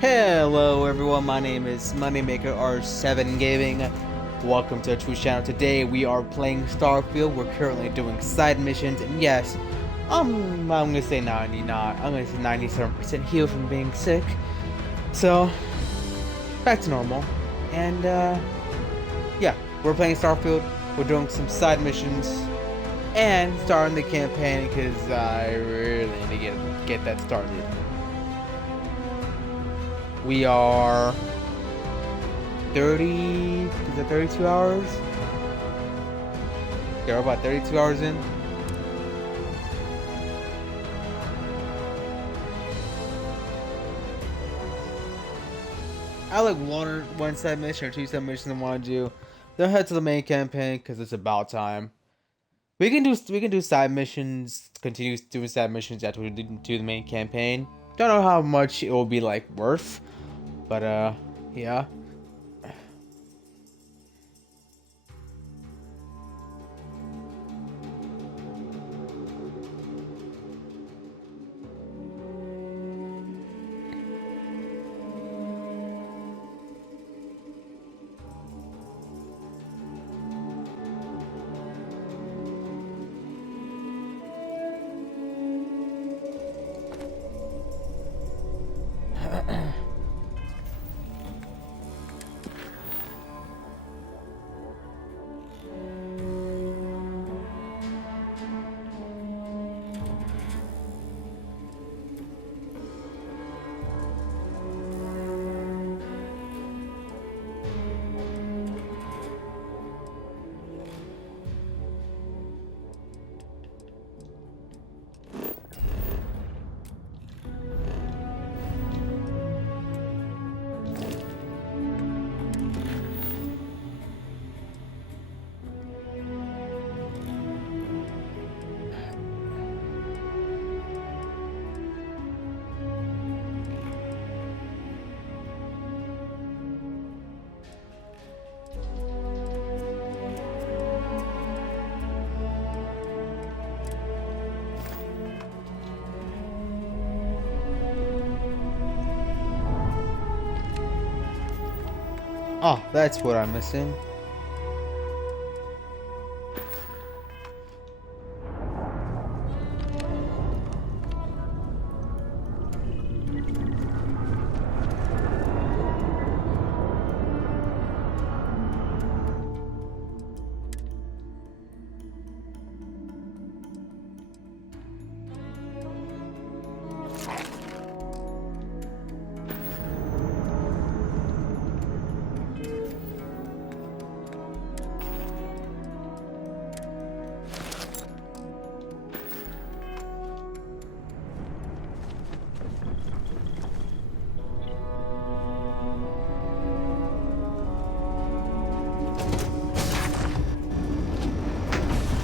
Hello everyone, my name is Moneymaker R7 Gaming. Welcome to our Twitch channel. Today we are playing Starfield. We're currently doing side missions, and yes, I'm gonna say 99. I'm gonna say 97% healed from being sick. So back to normal. And yeah, we're playing Starfield. We're doing some side missions and starting the campaign because I really need to get that started. We are 32 hours? Yeah, we're about 32 hours in. I like one side mission or two side missions I want to do. Then head to the main campaign because it's about time. We can do side missions, continue doing side missions after we do the main campaign. Don't know how much it will be like worth, but yeah. Oh, that's what I'm missing.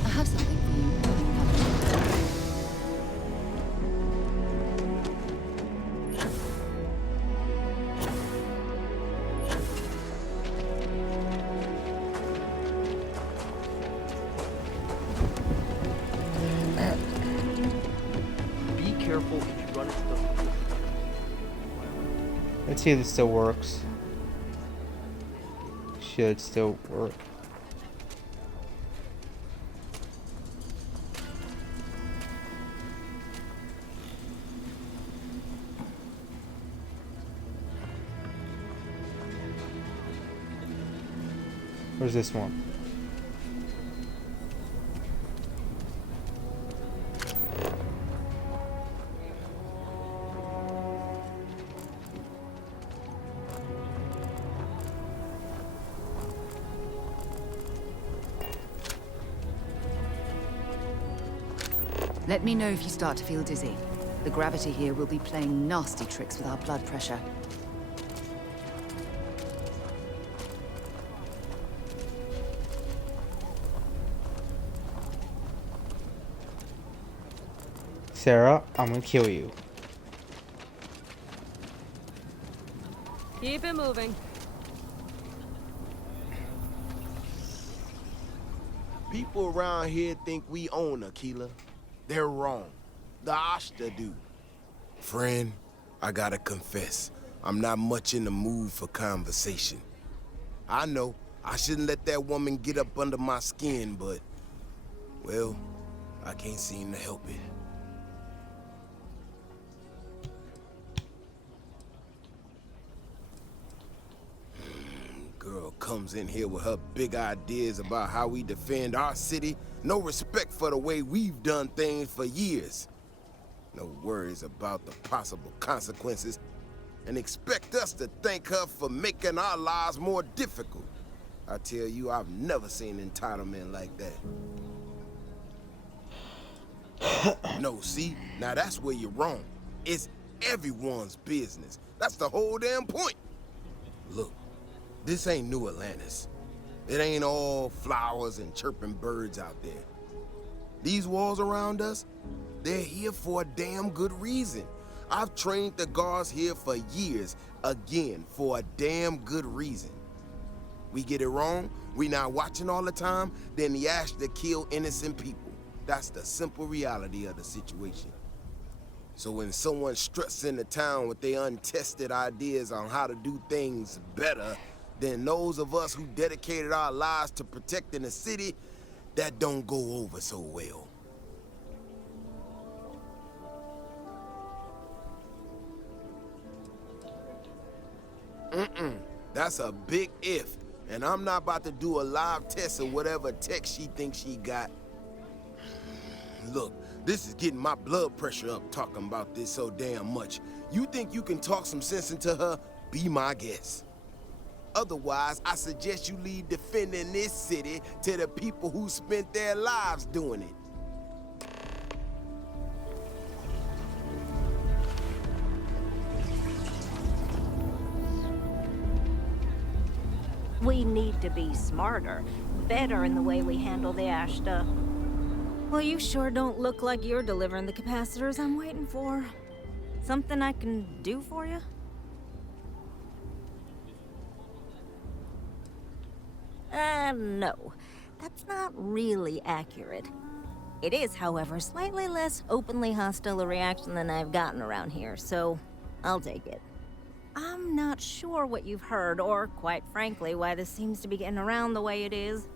I have something for you. Be careful if you run into the... Let's see if this still works. Should still work. Where's this one? Let me know if you start to feel dizzy. The gravity here will be playing nasty tricks with our blood pressure. Sarah, I'm gonna kill you. Keep it moving. People around here think we own Aquila. They're wrong. The Ashta do. Friend, I gotta confess, I'm not much in the mood for conversation. I know, I shouldn't let that woman get up under my skin, but... well, I can't seem to help it. Girl comes in here with her big ideas about how we defend our city. No respect for the way we've done things for years. No worries about the possible consequences. And expect us to thank her for making our lives more difficult. I tell you, I've never seen entitlement like that. No, see? Now that's where you're wrong. It's everyone's business. That's the whole damn point. Look, this ain't New Atlantis. It ain't all flowers and chirping birds out there. These walls around us, they're here for a damn good reason. I've trained the guards here for years, again, for a damn good reason. We get it wrong, we not watching all the time, then the ash to kill innocent people. That's the simple reality of the situation. So when someone struts into town with their untested ideas on how to do things better than those of us who dedicated our lives to protecting the city, that don't go over so well. That's a big if, and I'm not about to do a live test of whatever tech she thinks she got. Look, this is getting my blood pressure up talking about this so damn much. You think you can talk some sense into her? Be my guest. Otherwise, I suggest you leave defending this city to the people who spent their lives doing it. We need to be smarter, better in the way we handle the ash stuff. Well, you sure don't look like you're delivering the capacitors I'm waiting for. Something I can do for you? No. That's not really accurate. It is, however, slightly less openly hostile a reaction than I've gotten around here, so I'll take it. I'm not sure what you've heard, or, quite frankly, why this seems to be getting around the way it is.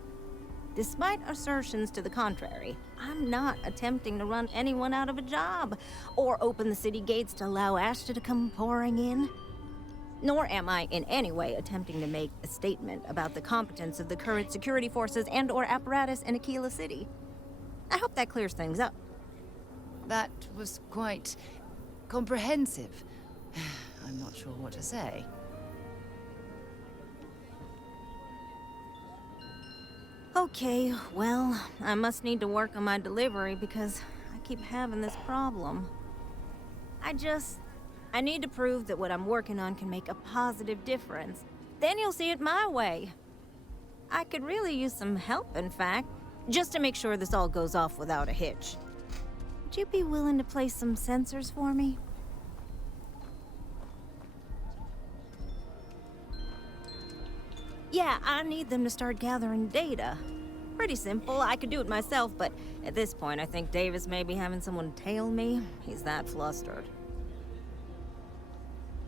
Despite assertions to the contrary, I'm not attempting to run anyone out of a job, or open the city gates to allow Ashta to come pouring in. Nor am I in any way attempting to make a statement about the competence of the current security forces and/or apparatus in Aquila City. I hope that clears things up. That was quite comprehensive. I'm not sure what to say. Okay, well, I must need to work on my delivery because I keep having this problem. I need to prove that what I'm working on can make a positive difference. Then you'll see it my way. I could really use some help, in fact, just to make sure this all goes off without a hitch. Would you be willing to place some sensors for me? Yeah, I need them to start gathering data. Pretty simple, I could do it myself, but at this point I think Davis may be having someone tail me. He's that flustered.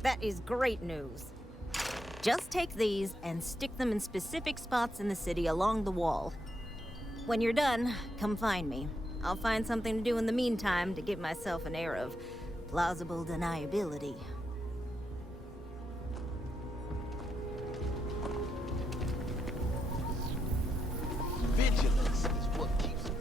That is great news. Just take these and stick them in specific spots in the city along the wall. When you're done, come find me. I'll find something to do in the meantime to give myself an air of plausible deniability. Vigilance is what keeps them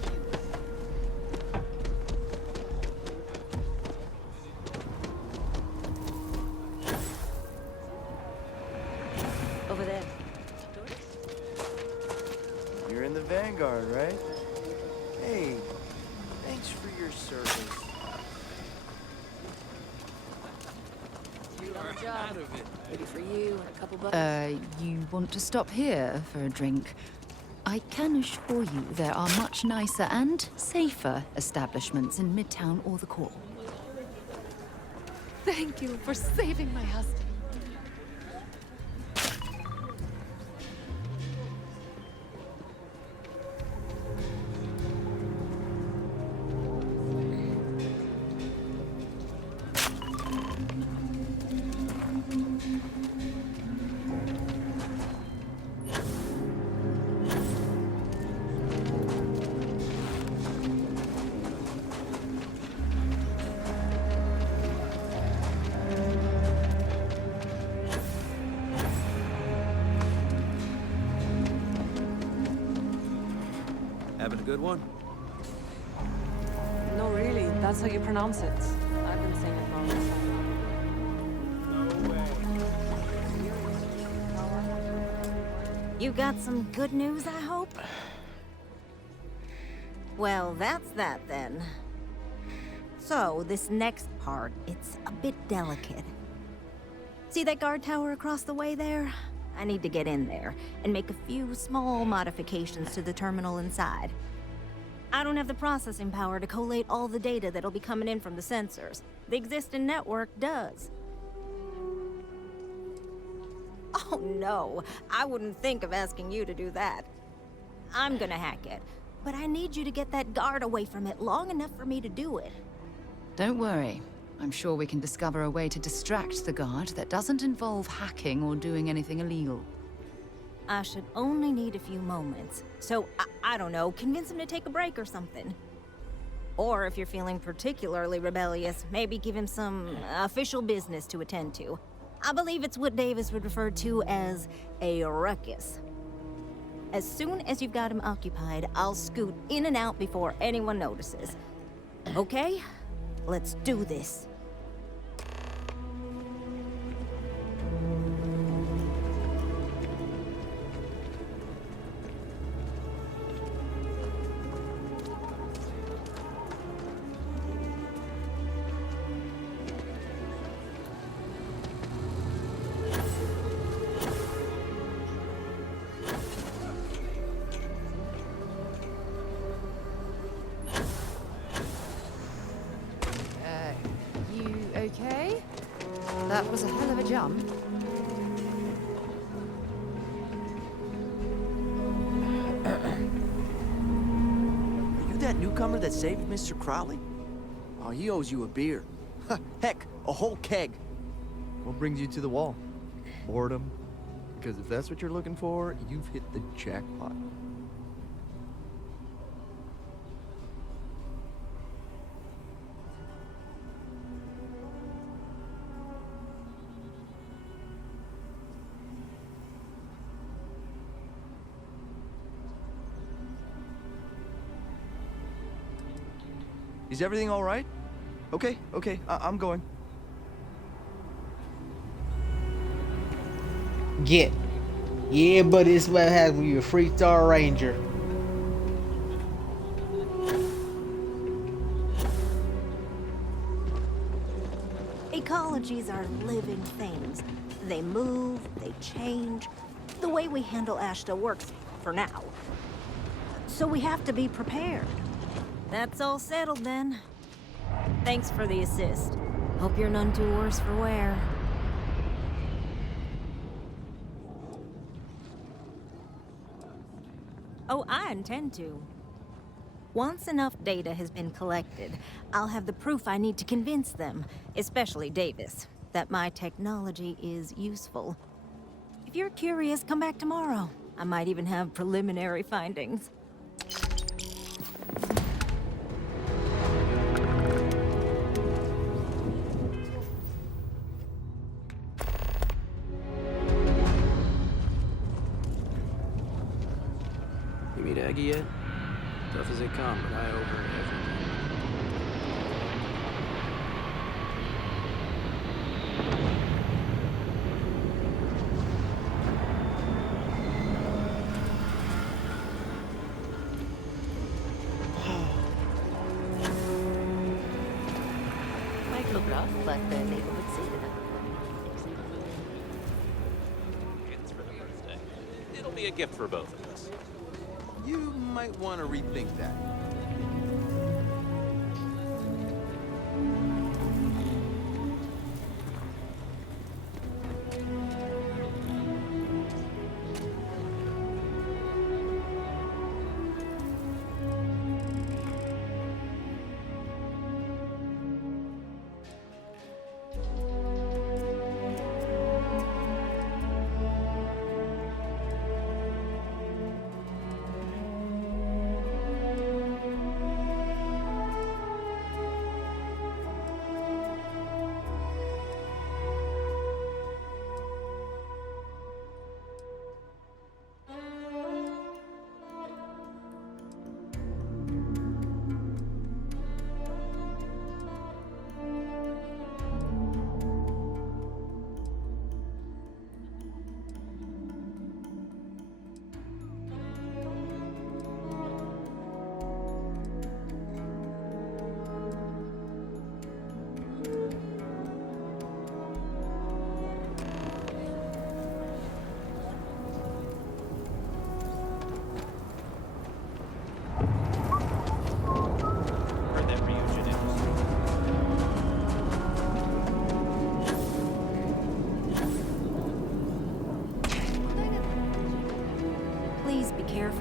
Over there. You're in the Vanguard, right? Hey, thanks for your service. Maybe for you and a couple bucks. You want to stop here for a drink? I can assure you there are much nicer and safer establishments in Midtown or the core. Thank you for saving my husband. Good one? No, really, that's how you pronounce it. I've been saying it wrong myself. You got some good news, I hope? Well, that's that then. So, this next part, it's a bit delicate. See that guard tower across the way there? I need to get in there and make a few small modifications to the terminal inside. I don't have the processing power to collate all the data that'll be coming in from the sensors. The existing network does. Oh no, I wouldn't think of asking you to do that. I'm gonna hack it, but I need you to get that guard away from it long enough for me to do it. Don't worry. I'm sure we can discover a way to distract the guard that doesn't involve hacking or doing anything illegal. I should only need a few moments. So, I don't know, convince him to take a break or something. Or if you're feeling particularly rebellious, maybe give him some official business to attend to. I believe it's what Davis would refer to as a ruckus. As soon as you've got him occupied, I'll scoot in and out before anyone notices. Okay? Let's do this. You okay? That was a hell of a jump. Are you that newcomer that saved Mr. Crowley? Oh, he owes you a beer. Heck, a whole keg. What brings you to the wall? Boredom? Because if that's what you're looking for, you've hit the jackpot. Is everything all right? Okay, I'm going. Get. Yeah, but it's what happens when you're a three-star ranger. Ecologies are living things. They move, they change. The way we handle Ashta works for now. So we have to be prepared. That's all settled then. Thanks for the assist. Hope you're none too worse for wear. Oh, I intend to. Once enough data has been collected, I'll have the proof I need to convince them, especially Davis, that my technology is useful. If you're curious, come back tomorrow. I might even have preliminary findings. You meet Aggie yet? Tough as they come, but I owe her everything. Might look rough, but the neighborhood saved it. Kids for the birthday. It'll be a gift for both of us. You might want to rethink that.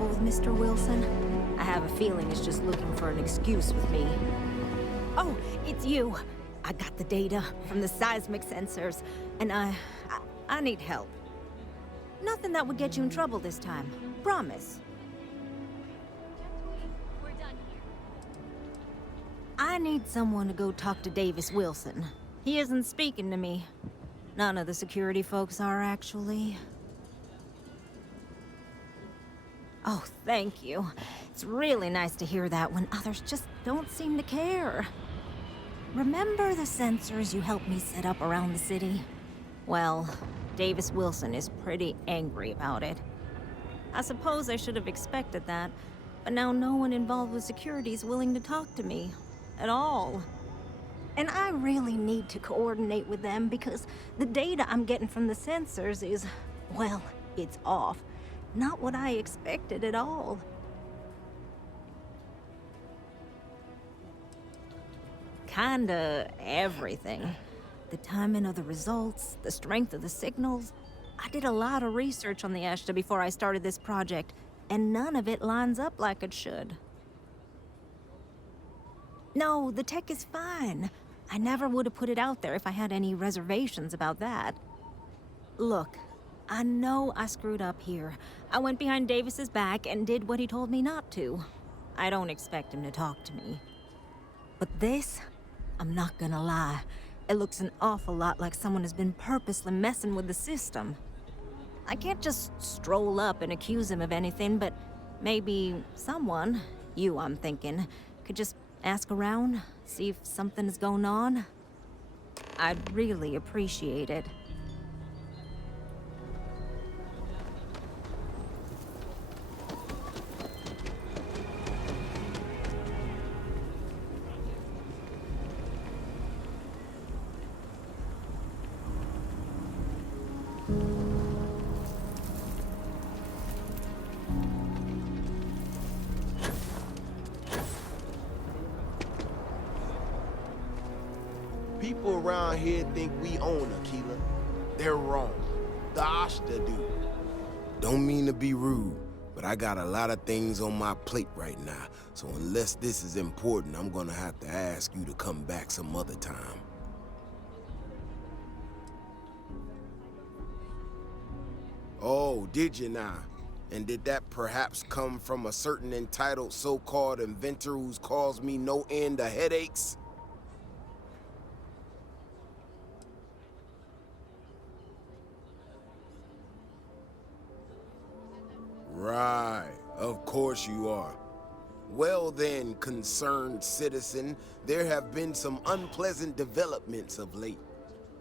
careful with Mr. Wilson. I have a feeling he's just looking for an excuse with me. Oh, it's you. I got the data from the seismic sensors, and I need help. Nothing that would get you in trouble this time. Promise. I need someone to go talk to Davis Wilson. He isn't speaking to me. None of the security folks are, actually. Oh, thank you. It's really nice to hear that when others just don't seem to care. Remember the sensors you helped me set up around the city? Well, Davis Wilson is pretty angry about it. I suppose I should have expected that, but now no one involved with security is willing to talk to me. At all. And I really need to coordinate with them because the data I'm getting from the sensors is, well, it's off. Not what I expected at all. Kinda everything. The timing of the results, the strength of the signals. I did a lot of research on the Ashta before I started this project, and none of it lines up like it should. No, the tech is fine. I never would have put it out there if I had any reservations about that. Look, I know I screwed up here. I went behind Davis's back and did what he told me not to. I don't expect him to talk to me. But this, I'm not gonna lie, it looks an awful lot like someone has been purposely messing with the system. I can't just stroll up and accuse him of anything, but maybe someone, you I'm thinking, could just ask around, see if something is going on. I'd really appreciate it. People around here think we own Aquila. They're wrong. The Ashta do. Don't mean to be rude, but I got a lot of things on my plate right now, so unless this is important, I'm gonna have to ask you to come back some other time. Oh, did you now? And did that perhaps come from a certain entitled so-called inventor who's caused me no end of headaches? Right, of course you are. Well then, concerned citizen, there have been some unpleasant developments of late.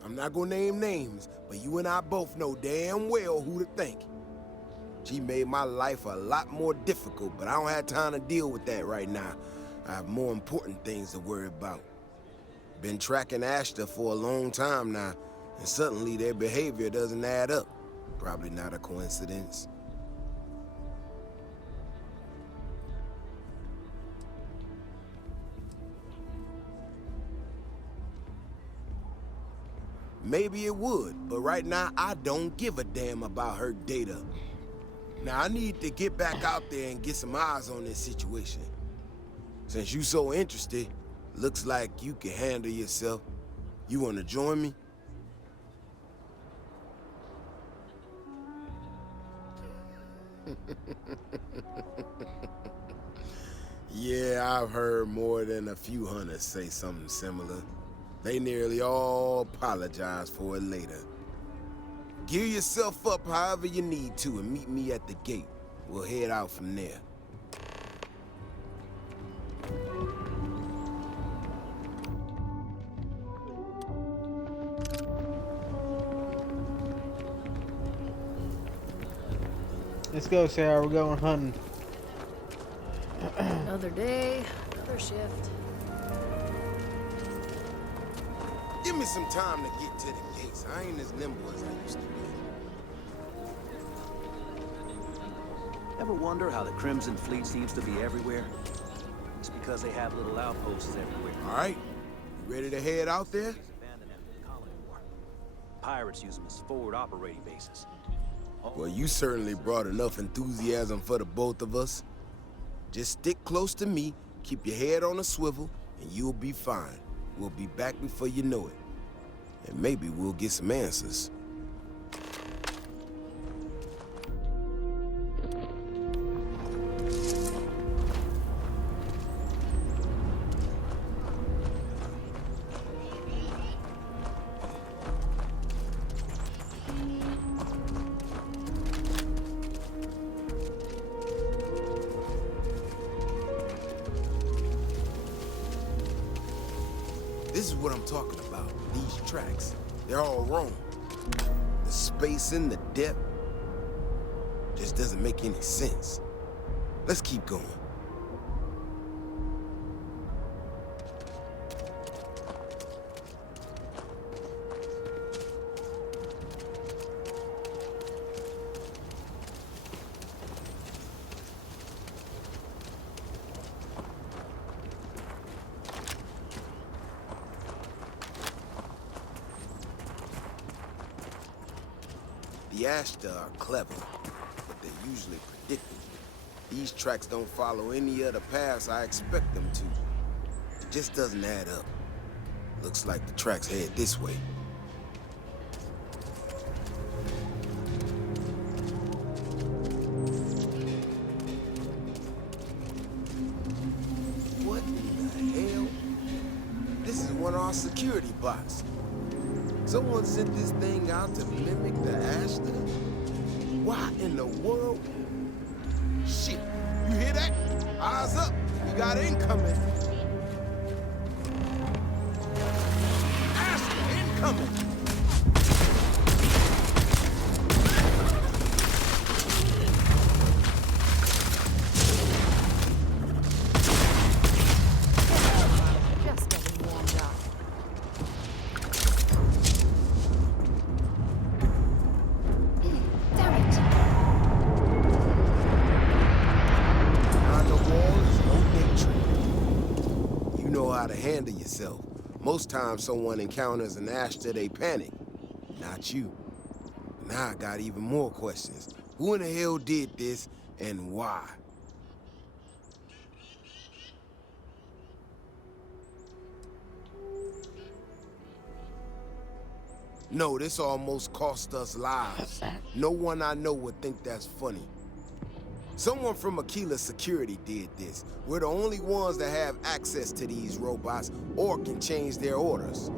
I'm not gonna name names, but you and I both know damn well who to thank. She made my life a lot more difficult, but I don't have time to deal with that right now. I have more important things to worry about. Been tracking Ashta for a long time now, and suddenly their behavior doesn't add up. Probably not a coincidence. Maybe it would, but right now I don't give a damn about her data. Now I need to get back out there and get some eyes on this situation. Since you so interested, looks like you can handle yourself. You wanna join me? Yeah, I've heard more than a few hunters say something similar. They nearly all apologize for it later. Gear yourself up however you need to and meet me at the gate. We'll head out from there. Let's go, Sarah. We're going hunting. Another day, another shift. Give me some time to get to the gates. I ain't as nimble as I used to be. Ever wonder how the Crimson Fleet seems to be everywhere? It's because they have little outposts everywhere. All right, you ready to head out there? Abandoned after the Colony War. Pirates use them as forward operating bases. Well, you certainly brought enough enthusiasm for the both of us. Just stick close to me, keep your head on a swivel, and you'll be fine. We'll be back before you know it. And maybe we'll get some answers. This is what I'm talking about, these tracks. They're all wrong. The spacing, the depth, just doesn't make any sense. Let's keep going. The Ashta are clever, but they're usually predictable. These tracks don't follow any other paths I expect them to. It just doesn't add up. Looks like the tracks head this way. What in the hell? This is one of our security bots. Someone sent this thing out to mimic the Ashton? Why in the world? Shit, you hear that? Eyes up, we got incoming. Ashton, incoming! Just getting warmed up. Damn it! On the wall is no day trip. You know how to handle yourself. Most times someone encounters an Ashta, they panic. Not you. Now I got even more questions. Who in the hell did this, and why? No, this almost cost us lives. No one I know would think that's funny. Someone from Aquila Security did this. We're the only ones that have access to these robots or can change their orders.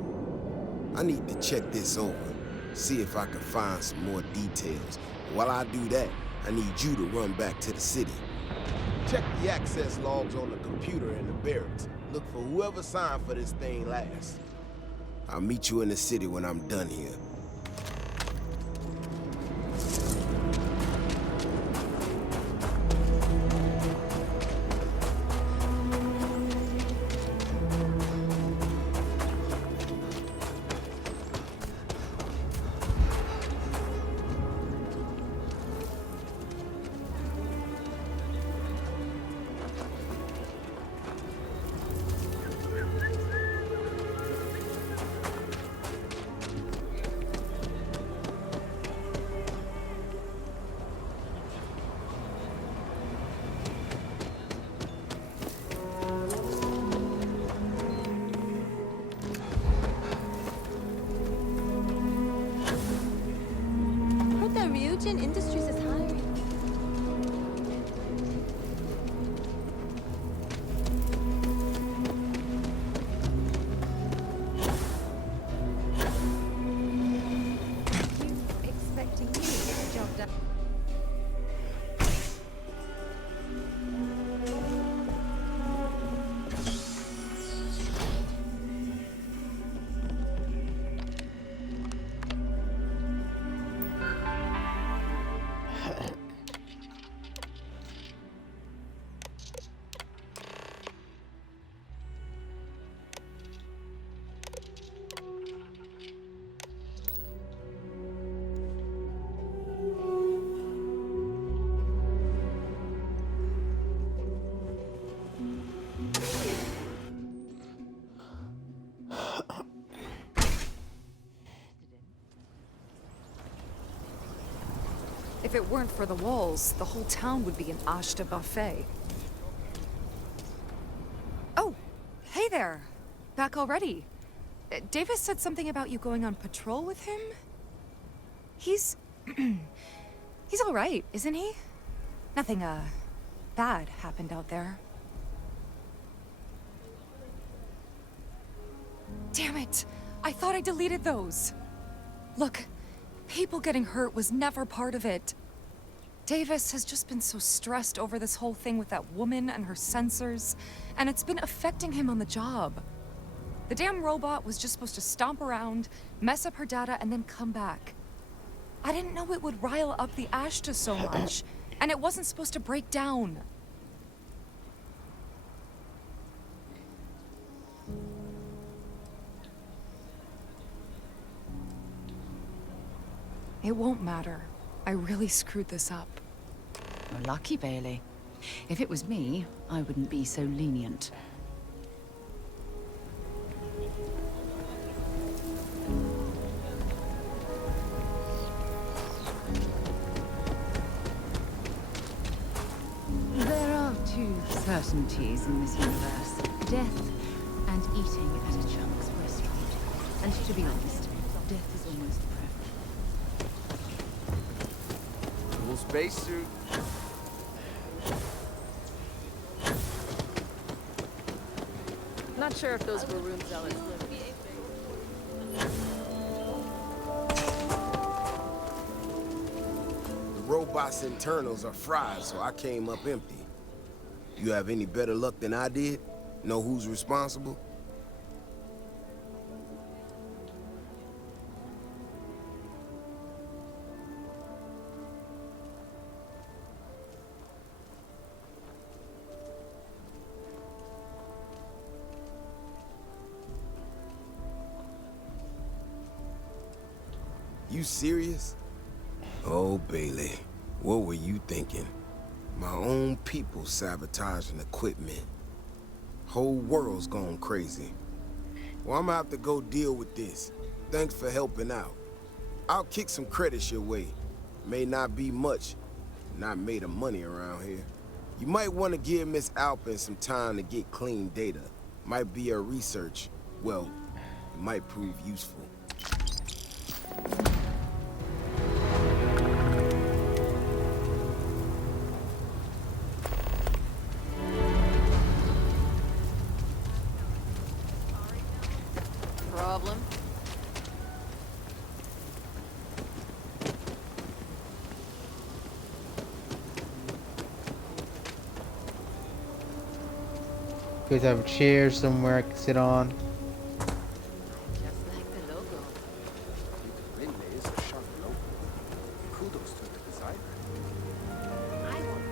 I need to check this over, see if I can find some more details. While I do that, I need you to run back to the city. Check the access logs on the computer in the barracks. Look for whoever signed for this thing last. I'll meet you in the city when I'm done here. If it weren't for the walls, the whole town would be an Ashta buffet. Oh, hey there. Back already. Davis said something about you going on patrol with him? He's... he's all right, isn't he? Nothing, bad happened out there. Damn it! I thought I deleted those. Look, people getting hurt was never part of it. Davis has just been so stressed over this whole thing with that woman and her sensors, and it's been affecting him on the job. The damn robot was just supposed to stomp around, mess up her data, and then come back. I didn't know it would rile up the Ashta so much, and it wasn't supposed to break down. It won't matter. I really screwed this up. You're lucky, Bailey. If it was me, I wouldn't be so lenient. There are two certainties in this universe. Death and eating at a chunk's restaurant. And to be honest, death is almost preferable. Cool spacesuit. Not sure if those were room zealots. The robot's internals are fried, so I came up empty. You have any better luck than I did? Know who's responsible? You serious? Oh, Bailey, what were you thinking? My own people sabotaging equipment. Whole world's gone crazy. Well, I'm gonna have to go deal with this. Thanks for helping out. I'll kick some credits your way. May not be much. Not made of money around here. You might want to give Miss Alpin some time to get clean data. Might be her research. Well, it might prove useful. Problem? You guys have a chair somewhere I can sit on. Just like the logo. Rinne is a sharp logo. Kudos to the designer. I want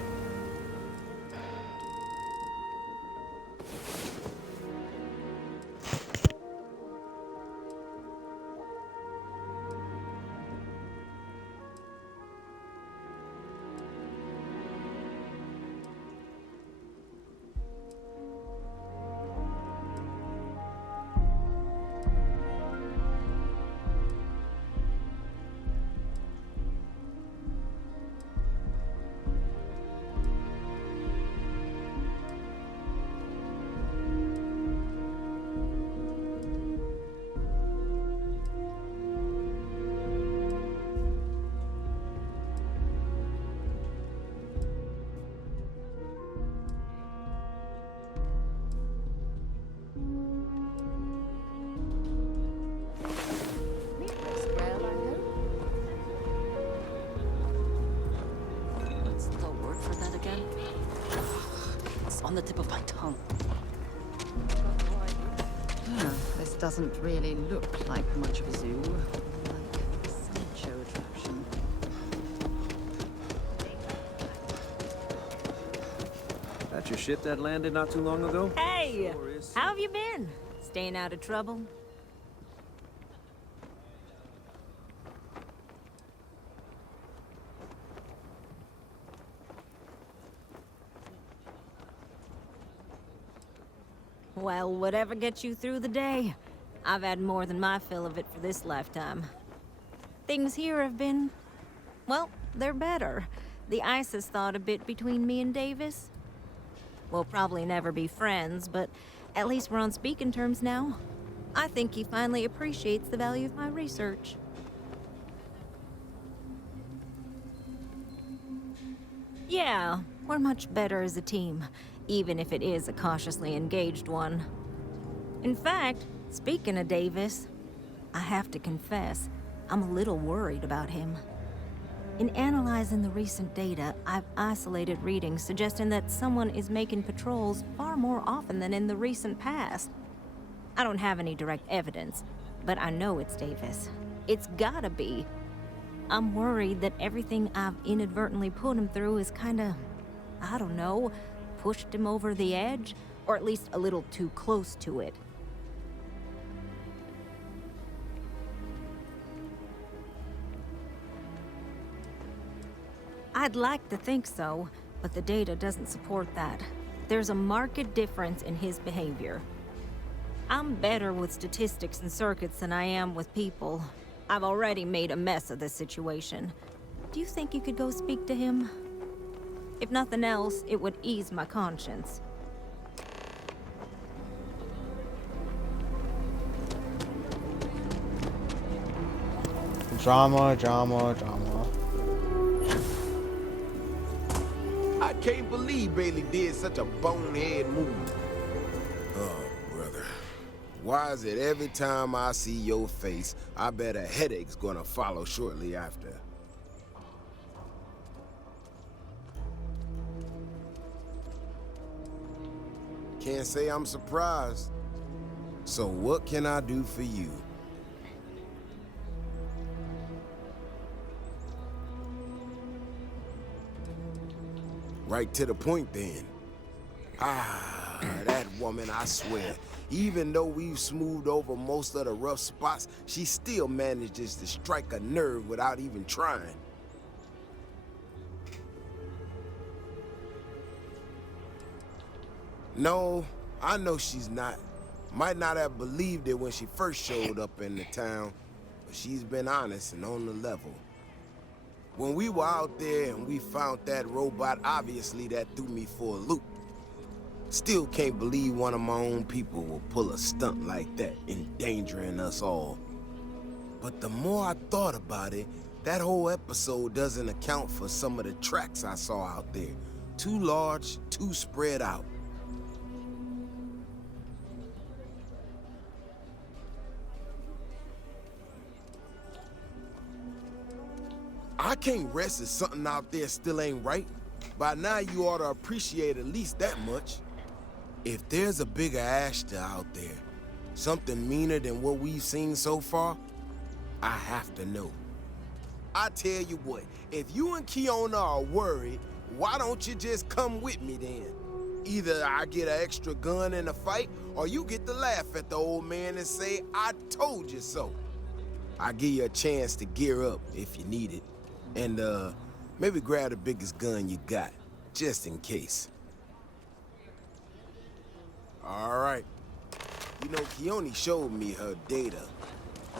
What's the word for that again? It's on the tip of my tongue. This doesn't really look like much of a zoo. Like a sideshow attraction. That's your ship that landed not too long ago? Hey! Sure is. How have you been? Staying out of trouble? Well, whatever gets you through the day. I've had more than my fill of it for this lifetime. Things here have been, well, they're better. The ice has thawed a bit between me and Davis. We'll probably never be friends, but at least we're on speaking terms now. I think he finally appreciates the value of my research. Yeah, we're much better as a team, even if it is a cautiously engaged one. In fact, speaking of Davis, I have to confess, I'm a little worried about him. In analyzing the recent data, I've isolated readings suggesting that someone is making patrols far more often than in the recent past. I don't have any direct evidence, but I know it's Davis. It's gotta be. I'm worried that everything I've inadvertently put him through is kinda, I don't know, pushed him over the edge, or at least a little too close to it. I'd like to think so, but the data doesn't support that. There's a marked difference in his behavior. I'm better with statistics and circuits than I am with people. I've already made a mess of this situation. Do you think you could go speak to him? If nothing else, it would ease my conscience. Drama, drama, drama. I can't believe Bailey did such a bonehead move. Oh, brother. Why is it every time I see your face, I bet a headache's gonna follow shortly after? Can't say I'm surprised. So what can I do for you? Right to the point, then. Ah, that woman, I swear. Even though we've smoothed over most of the rough spots, she still manages to strike a nerve without even trying. No, I know she's not. Might not have believed it when she first showed up in the town, but she's been honest and on the level. When we were out there and we found that robot, obviously that threw me for a loop. Still can't believe one of my own people will pull a stunt like that, endangering us all. But the more I thought about it, that whole episode doesn't account for some of the tracks I saw out there. Too large, too spread out. I can't rest if something out there still ain't right. By now you ought to appreciate at least that much. If there's a bigger Ashta out there, something meaner than what we've seen so far, I have to know. I tell you what, if you and Kiona are worried, why don't you just come with me then? Either I get an extra gun in a fight, or you get to laugh at the old man and say, I told you so. I'll give you a chance to gear up if you need it. And, maybe grab the biggest gun you got, just in case. All right. You know, Keone showed me her data.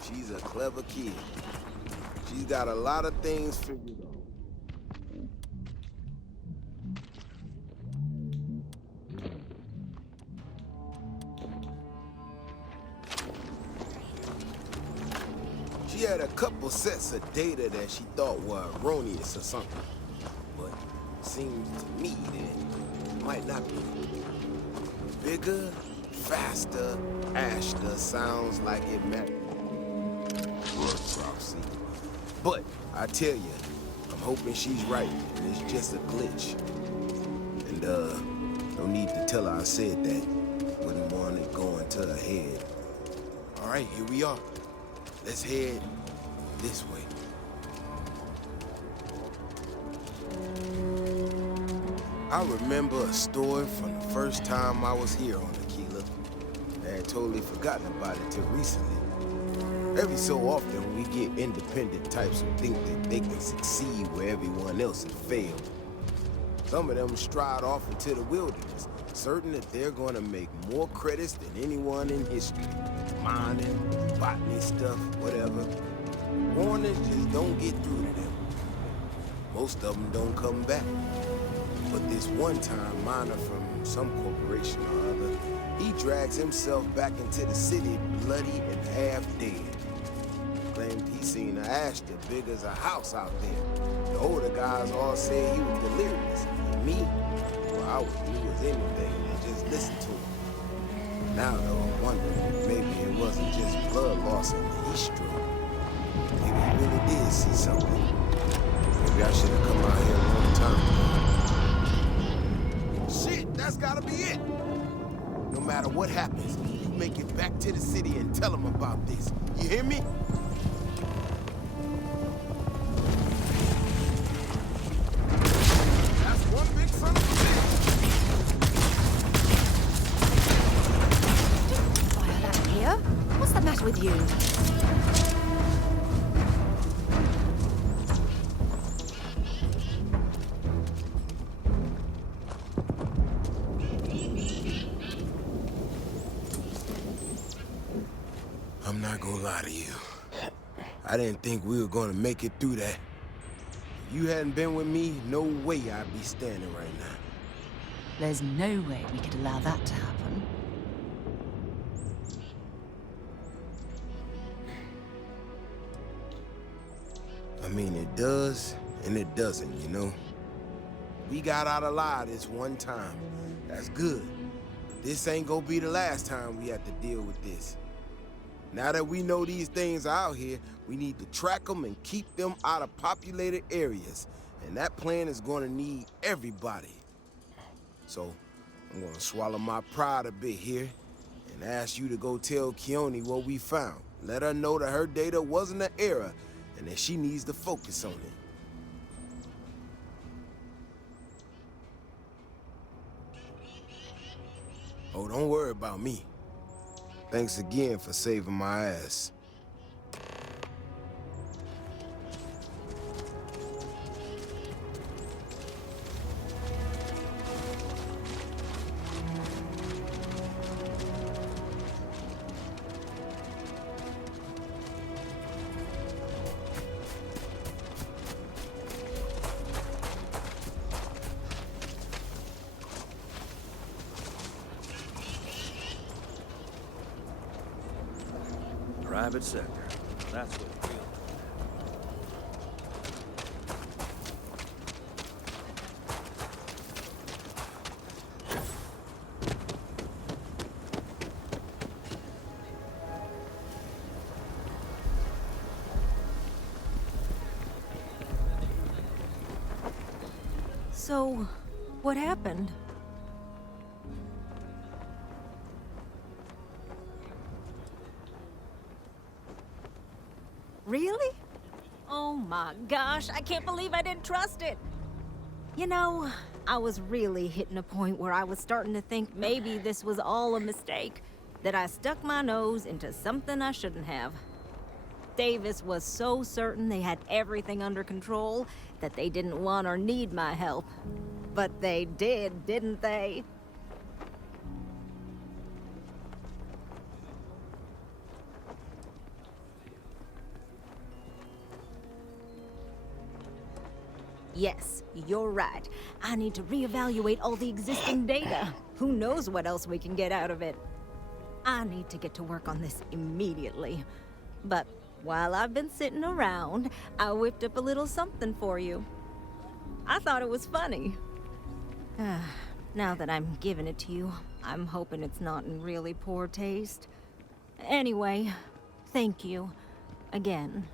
She's a clever kid. She's got a lot of things figured out. She had a couple sets of data that she thought were erroneous or something. But it seems to me that it might not be. Bigger, faster, Ashta sounds like it matters. But I tell you, I'm hoping she's right and it's just a glitch. And no need to tell her I said that. Wouldn't want it going to her head. All right, here we are. Let's head this way. I remember a story from the first time I was here on Aquila. I had totally forgotten about it till recently. Every so often, we get independent types who think that they can succeed where everyone else has failed. Some of them stride off into the wilderness, certain that they're going to make more credits than anyone in history. Mining, botany stuff, whatever. Warnings just don't get through to them. Most of them don't come back. But this one time, miner from some corporation or other, he drags himself back into the city bloody and half dead. Claimed he seen an ash that big as a house out there. The older guys all said he was delirious. And me, well, I was new as anything and just listened to him. Now though, I'm wondering maybe it wasn't just blood loss and heat stroke. Maybe he really did see something. Maybe I should have come out here a long time ago. Shit, that's gotta be it! No matter what happens, you make it back to the city and tell them about this. You hear me? That's one big son of a bitch! Fire that here? What's the matter with you? I'm not gonna lie to you. I didn't think we were gonna make it through that. If you hadn't been with me, no way I'd be standing right now. There's no way we could allow that to happen. I mean, it does, and it doesn't, you know? We got out alive this one time. That's good. But this ain't gonna be the last time we have to deal with this. Now that we know these things are out here, we need to track them and keep them out of populated areas. And that plan is gonna need everybody. So, I'm gonna swallow my pride a bit here and ask you to go tell Keone what we found. Let her know that her data wasn't an error and that she needs to focus on it. Oh, don't worry about me. Thanks again for saving my ass. Private sector. That's what it feels. So, what happened? Really? Oh my gosh, I can't believe I didn't trust it. You know, I was really hitting a point where I was starting to think maybe this was all a mistake, that I stuck my nose into something I shouldn't have. Davis was so certain they had everything under control that they didn't want or need my help. But they did, didn't they? Yes, you're right. I need to reevaluate all the existing data. Who knows what else we can get out of it? I need to get to work on this immediately. But while I've been sitting around, I whipped up a little something for you. I thought it was funny. Now that I'm giving it to you, I'm hoping it's not in really poor taste. Anyway, thank you. Again.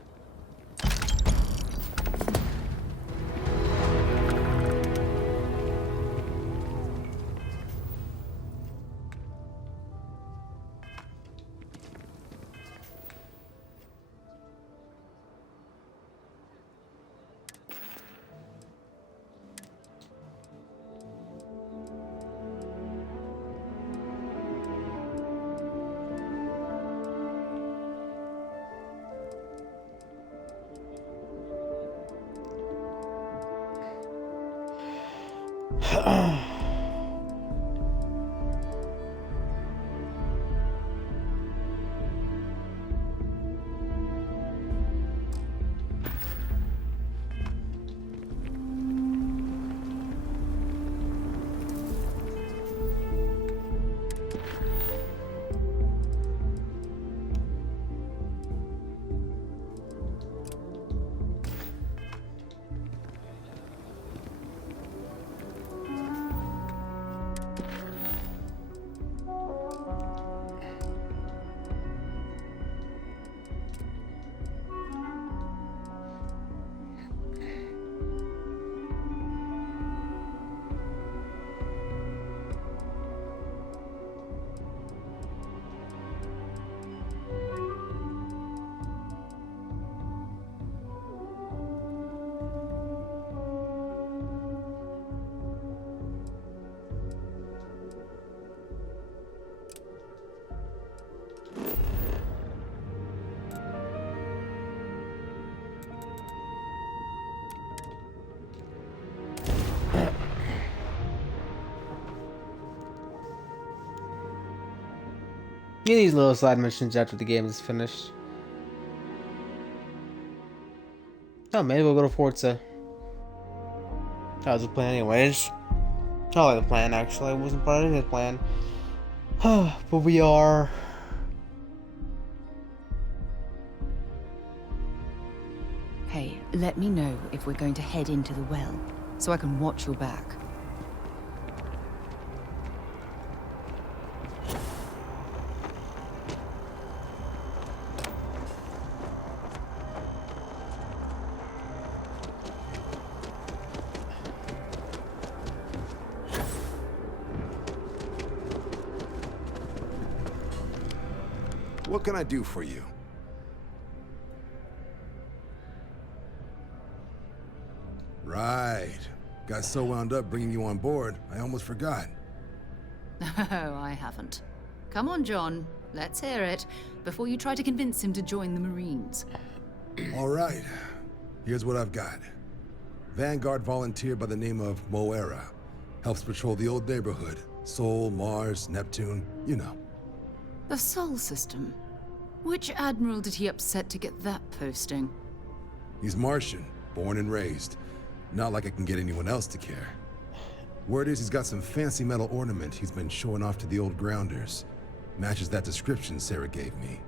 Get these little side missions after the game is finished. Oh, maybe we'll go to Forza. That was the plan anyways. I like the plan, actually. It wasn't part of his plan. But we are... Hey, let me know if we're going to head into the well, so I can watch your back. What can I do for you? Right. Got so wound up bringing you on board, I almost forgot. Oh, I haven't. Come on, John. Let's hear it, before you try to convince him to join the Marines. All right. Here's what I've got. Vanguard volunteer by the name of Moera. Helps patrol the old neighborhood. Sol, Mars, Neptune, you know. The Sol system. Which admiral did he upset to get that posting? He's Martian, born and raised. Not like I can get anyone else to care. Word is he's got some fancy metal ornament he's been showing off to the old grounders. Matches that description Sarah gave me.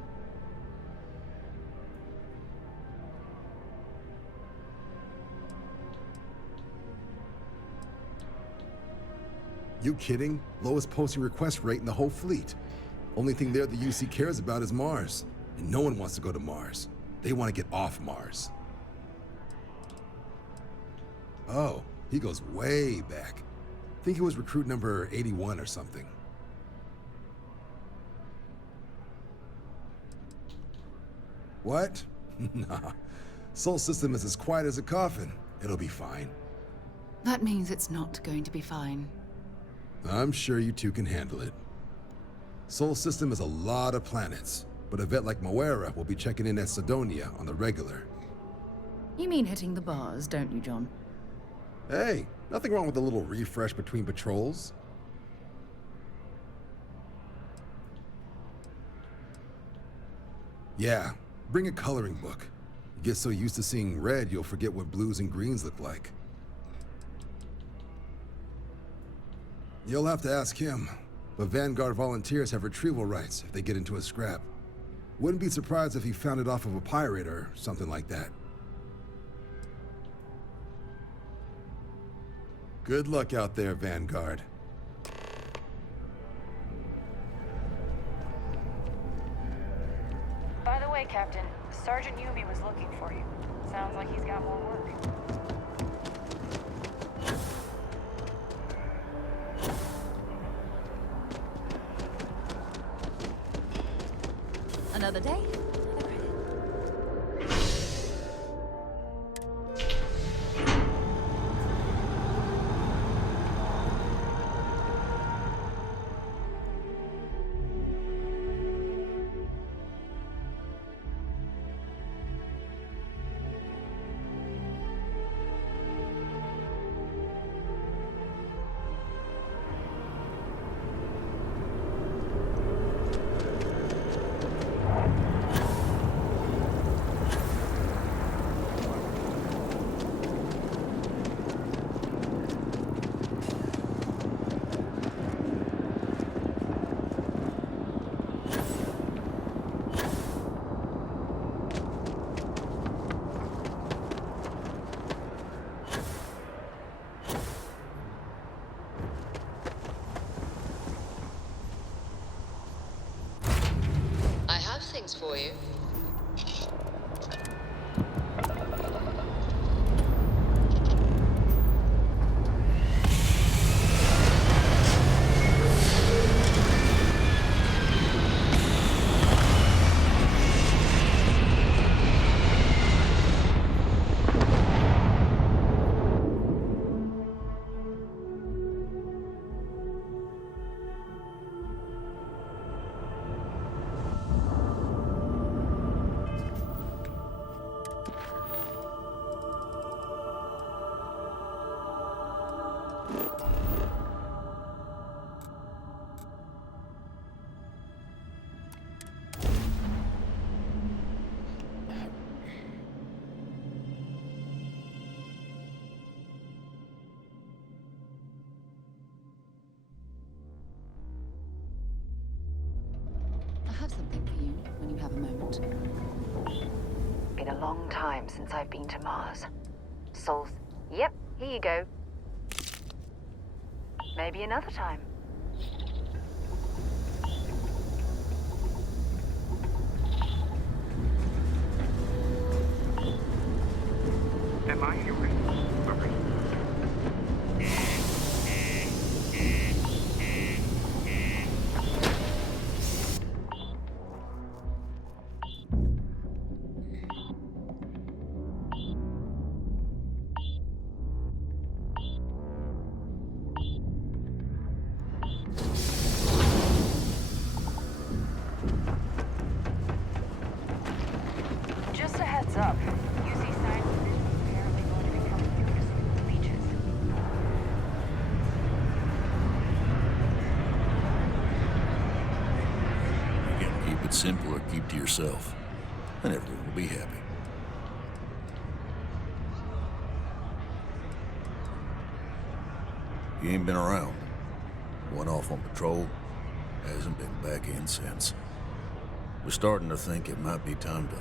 You kidding? Lowest posting request rate in the whole fleet. Only thing there the UC cares about is Mars. And no one wants to go to Mars. They want to get off Mars. Oh, he goes way back. Think he was recruit number 81 or something. What? Nah. Sol system is as quiet as a coffin. It'll be fine. That means it's not going to be fine. I'm sure you two can handle it. Sol system is a lot of planets, but a vet like Moera will be checking in at Sidonia on the regular. You mean hitting the bars, don't you, John? Hey, nothing wrong with a little refresh between patrols. Yeah, bring a coloring book. You get so used to seeing red, you'll forget what blues and greens look like. You'll have to ask him, but Vanguard volunteers have retrieval rights if they get into a scrap. Wouldn't be surprised if he found it off of a pirate or something like that. Good luck out there, Vanguard. By the way, Captain, Sergeant Yumi was looking for you. Sounds like he's got more work. Another day, another credit. Things for you. have something for you when you have a moment. Been a long time since I've been to Mars. Souls. Yep, here you go. Maybe another time. Am I human? Just a heads up. UC Science Division is apparently going to be coming through to sweep the beaches. You can keep it simple or keep to yourself, and everyone will be happy. You ain't been around. Went off on patrol, hasn't been back in since. We're starting to think it might be time to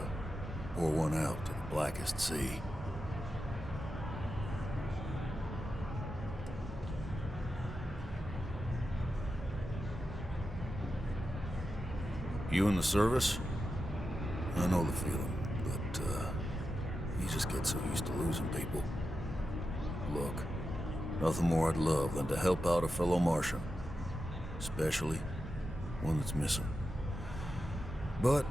pour one out to the blackest sea. You in the service? I know the feeling, but you just get so used to losing people. Look, nothing more I'd love than to help out a fellow Martian, especially one that's missing. But,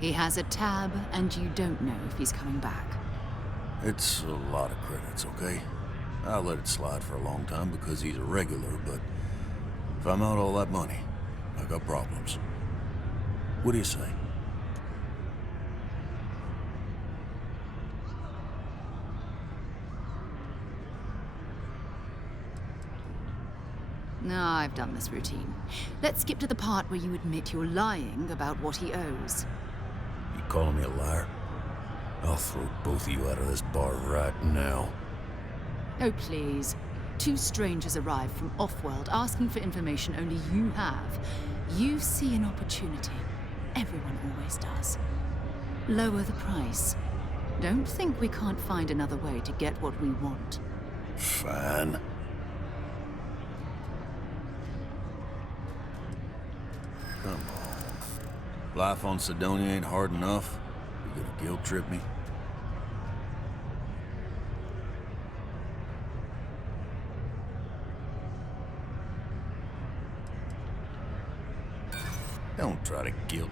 He has a tab, and you don't know if he's coming back. it's a lot of credits, okay? I let it slide for a long time because he's a regular, but if I'm out all that money, I got problems. What do you say? No, I've done this routine. Let's skip to the part where you admit you're lying about what he owes. You calling me a liar? I'll throw both of you out of this bar right now. Oh, please. Two strangers arrive from off-world asking for information only you have. You see an opportunity. Everyone always does. Lower the price. Don't think we can't find another way to get what we want. Fine. Come on. Life on Sidonia ain't hard enough. You gonna guilt trip me? Don't try to guilt.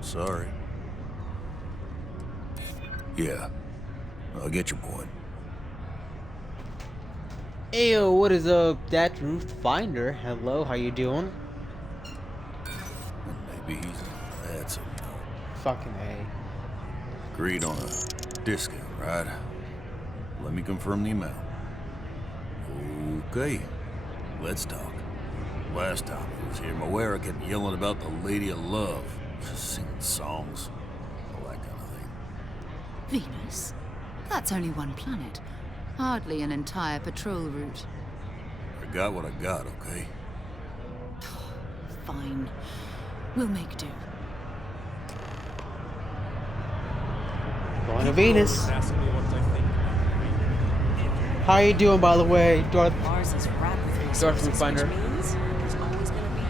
Sorry. Yeah, I get your point. Ayo, what is up? That Ruth Finder. Hello, how you doing? Maybe that's a Fucking A. agreed on a discount, right? Let me confirm the amount. Okay, let's talk. Last time I was here, Moira kept yelling about the Lady of Love, singing songs, all that kind of thing. Venus? That's only one planet. Hardly an entire patrol route. I got what I got, okay? Fine. We'll make do. Going to Venus. How you doing, by the way, Darth? Mars is wrapped with Darth resources, which Finder. means there's always gonna be...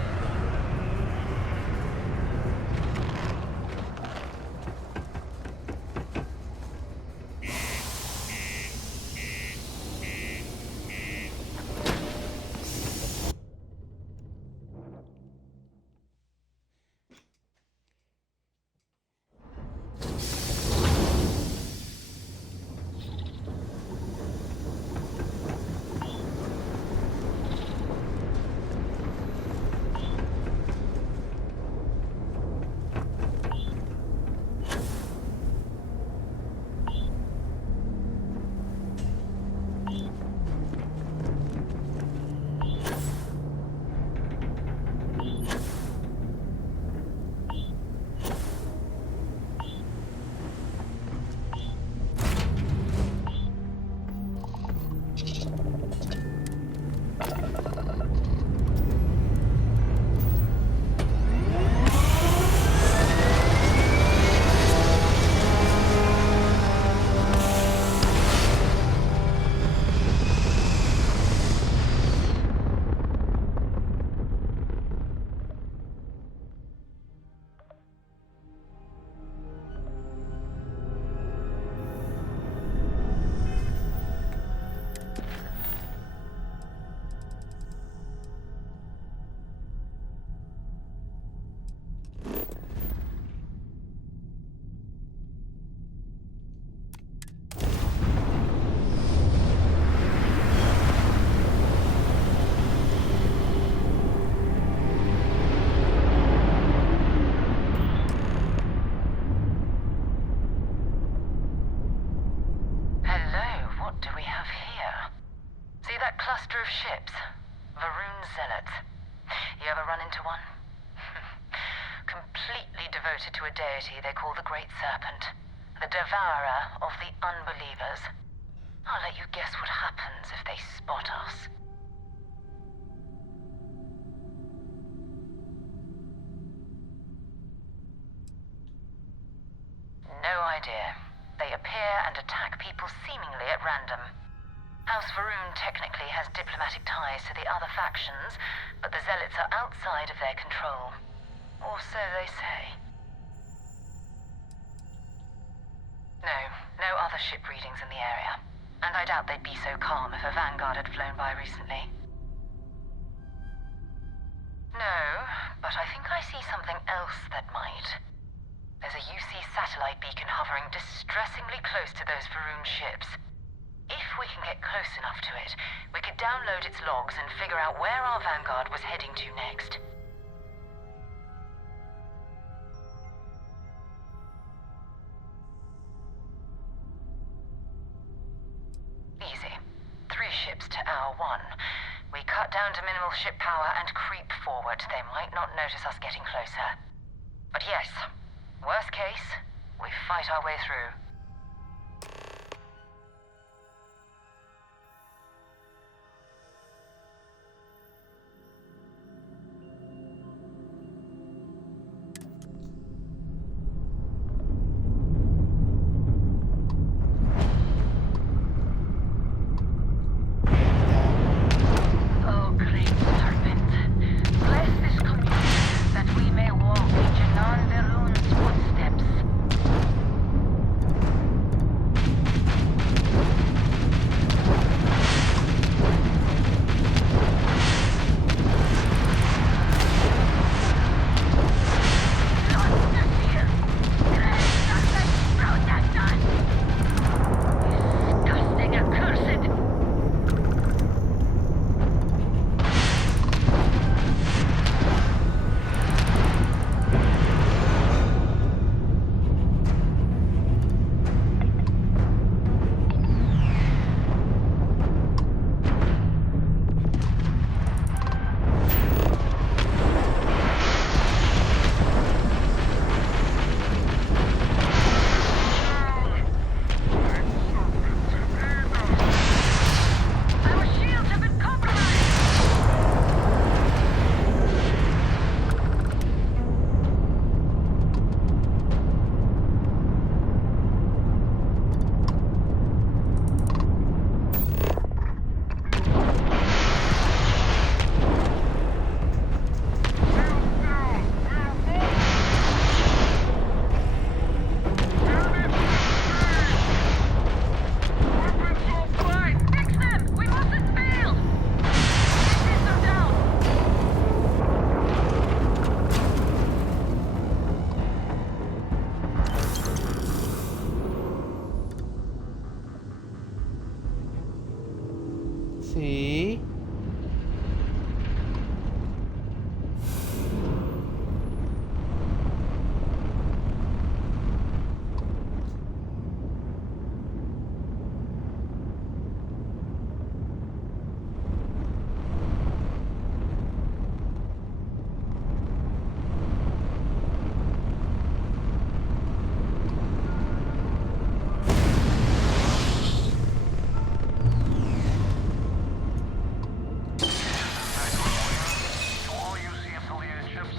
ships. Varun Zealots. You ever run into one? Completely devoted to a deity they call the Great Serpent. The devourer of the unbelievers. I'll let you guess what happens if they spot us. No idea. They appear and attack people seemingly at random. House Varun technically has diplomatic ties to the other factions, but the Zealots are outside of their control. Or so they say. No other ship readings in the area. And I doubt they'd be so calm if a Vanguard had flown by recently. No, but I think I see something else that might. There's a UC satellite beacon hovering distressingly close to those Varun ships. If we can get close enough to it, we could download its logs and figure out where our Vanguard was heading to next. Easy. 3 ships to our 1. We cut down to minimal ship power and creep forward. They might not notice us getting closer. But yes, worst case, we fight our way through. Oh, great serpent, bless this community that we may walk in Janan Verun's footsteps. Disgusting, accursed! Our shields have been compromised! Fix them! We mustn't fail! Missiles are down! See? To all UC-affiliated ships,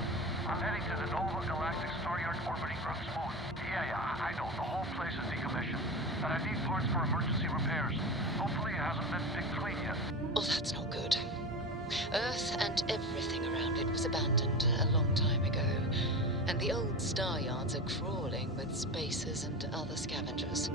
I'm heading to the Nova Galactic Star Yard orbiting Earth's moon. Yeah, I know. The whole place is decommissioned. And I need parts for emergency repairs. Hopefully it hasn't been picked clean yet. Well, that's not good. Earth and everything around it was abandoned a long time ago. And the old star yards are crawling with spacers and other scavengers.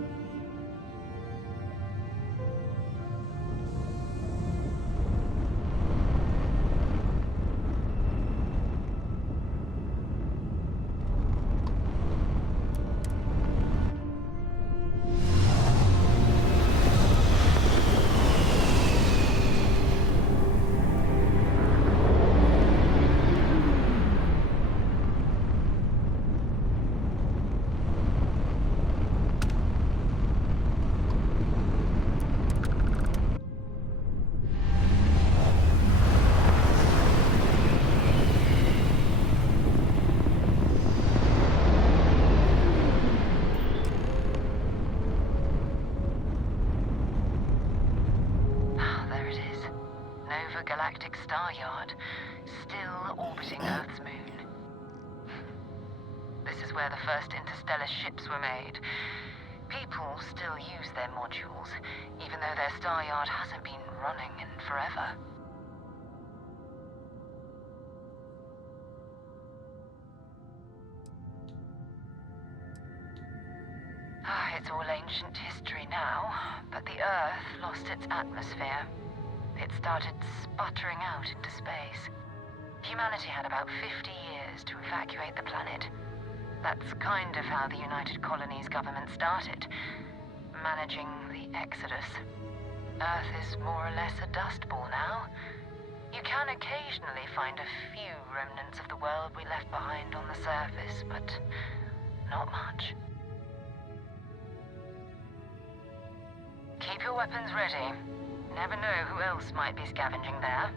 where the first interstellar ships were made. People still use their modules, even though their star yard hasn't been running in forever. It's all ancient history now, but the Earth lost its atmosphere. It started sputtering out into space. Humanity had about 50 years to evacuate the planet. That's kind of how the United Colonies government started, managing the exodus. Earth is more or less a dust ball now. You can occasionally find a few remnants of the world we left behind on the surface, but not much. Keep your weapons ready. Never know who else might be scavenging there.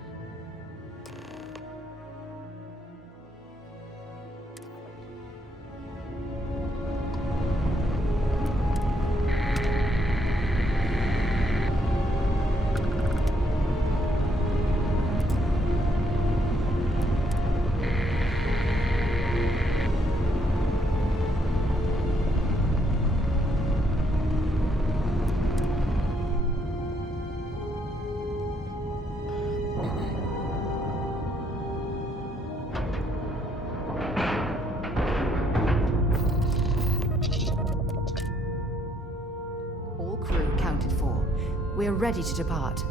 We're ready to depart.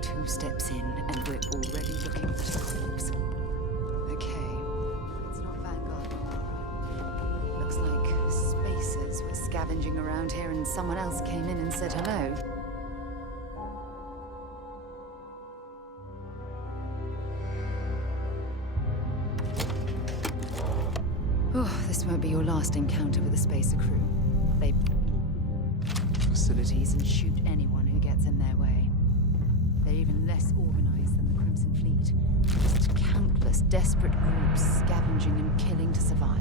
2 steps in, and we're already looking at a corpse. Okay. It's not Vanguard anymore. Looks like spacers were scavenging around here and someone else came in and said hello. Oh, this won't be your last encounter with a spacer crew. They facilities and shoot anyone who gets in their way. They're even less organized than the Crimson Fleet. Just countless desperate groups scavenging and killing to survive.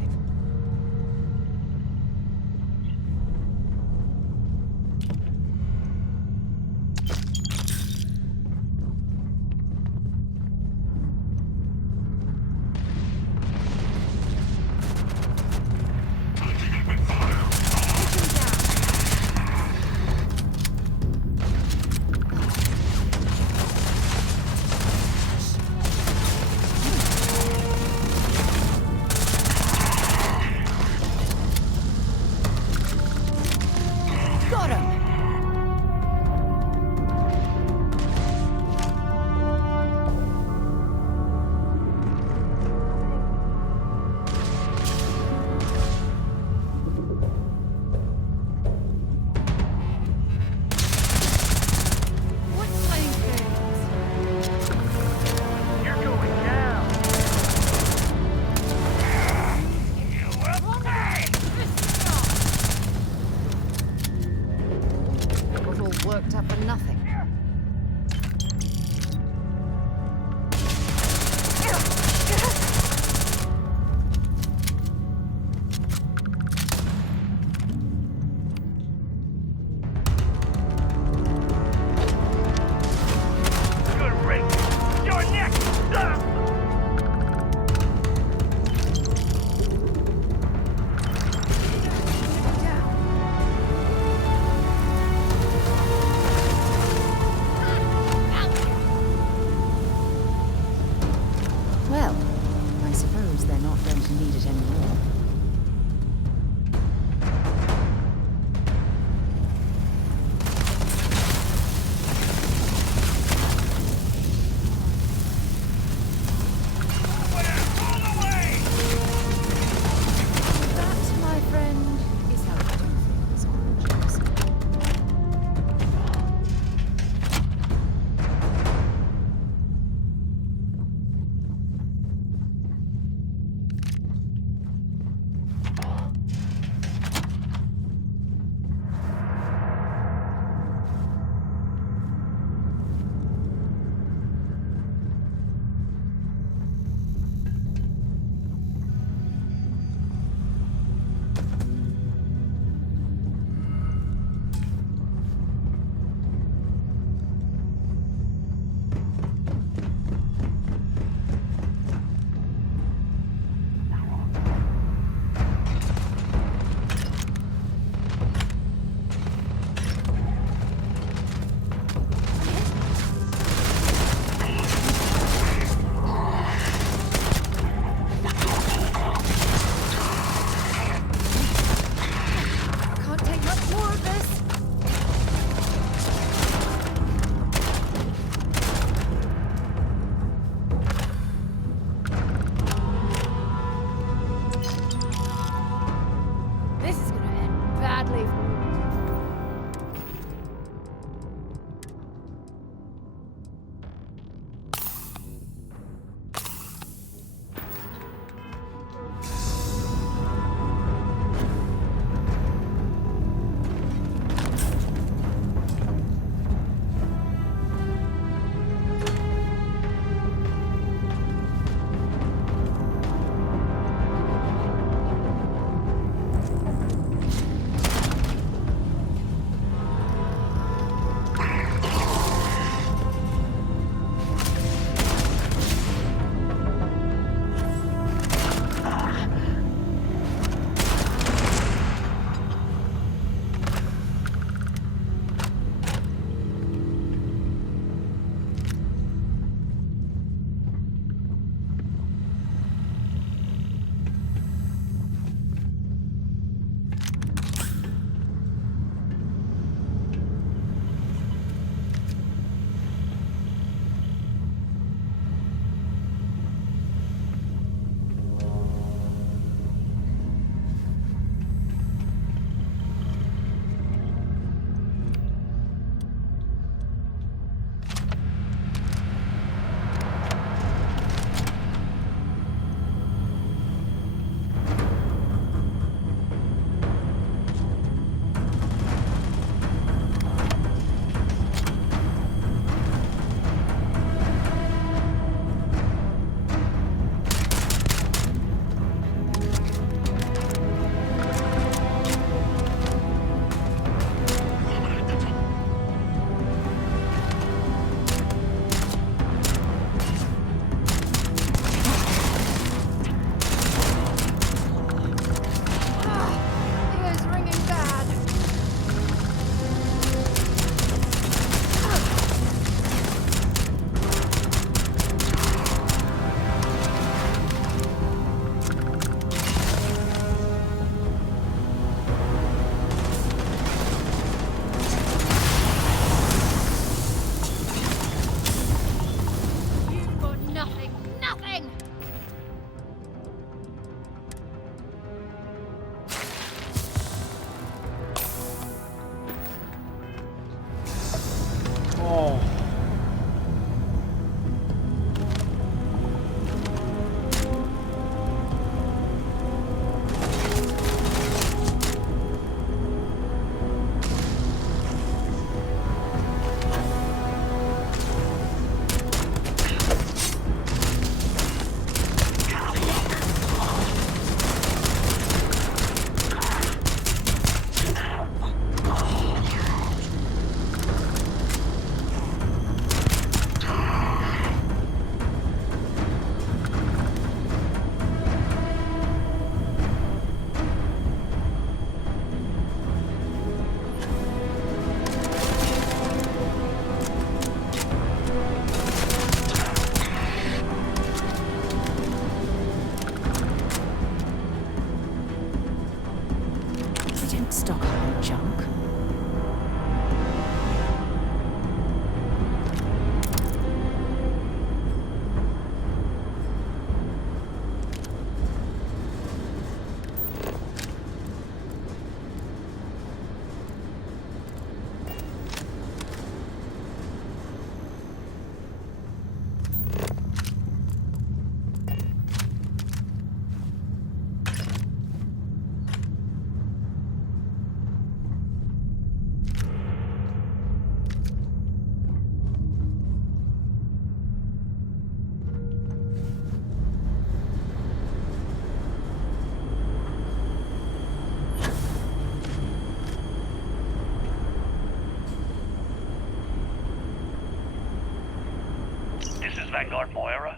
Vanguard Moira?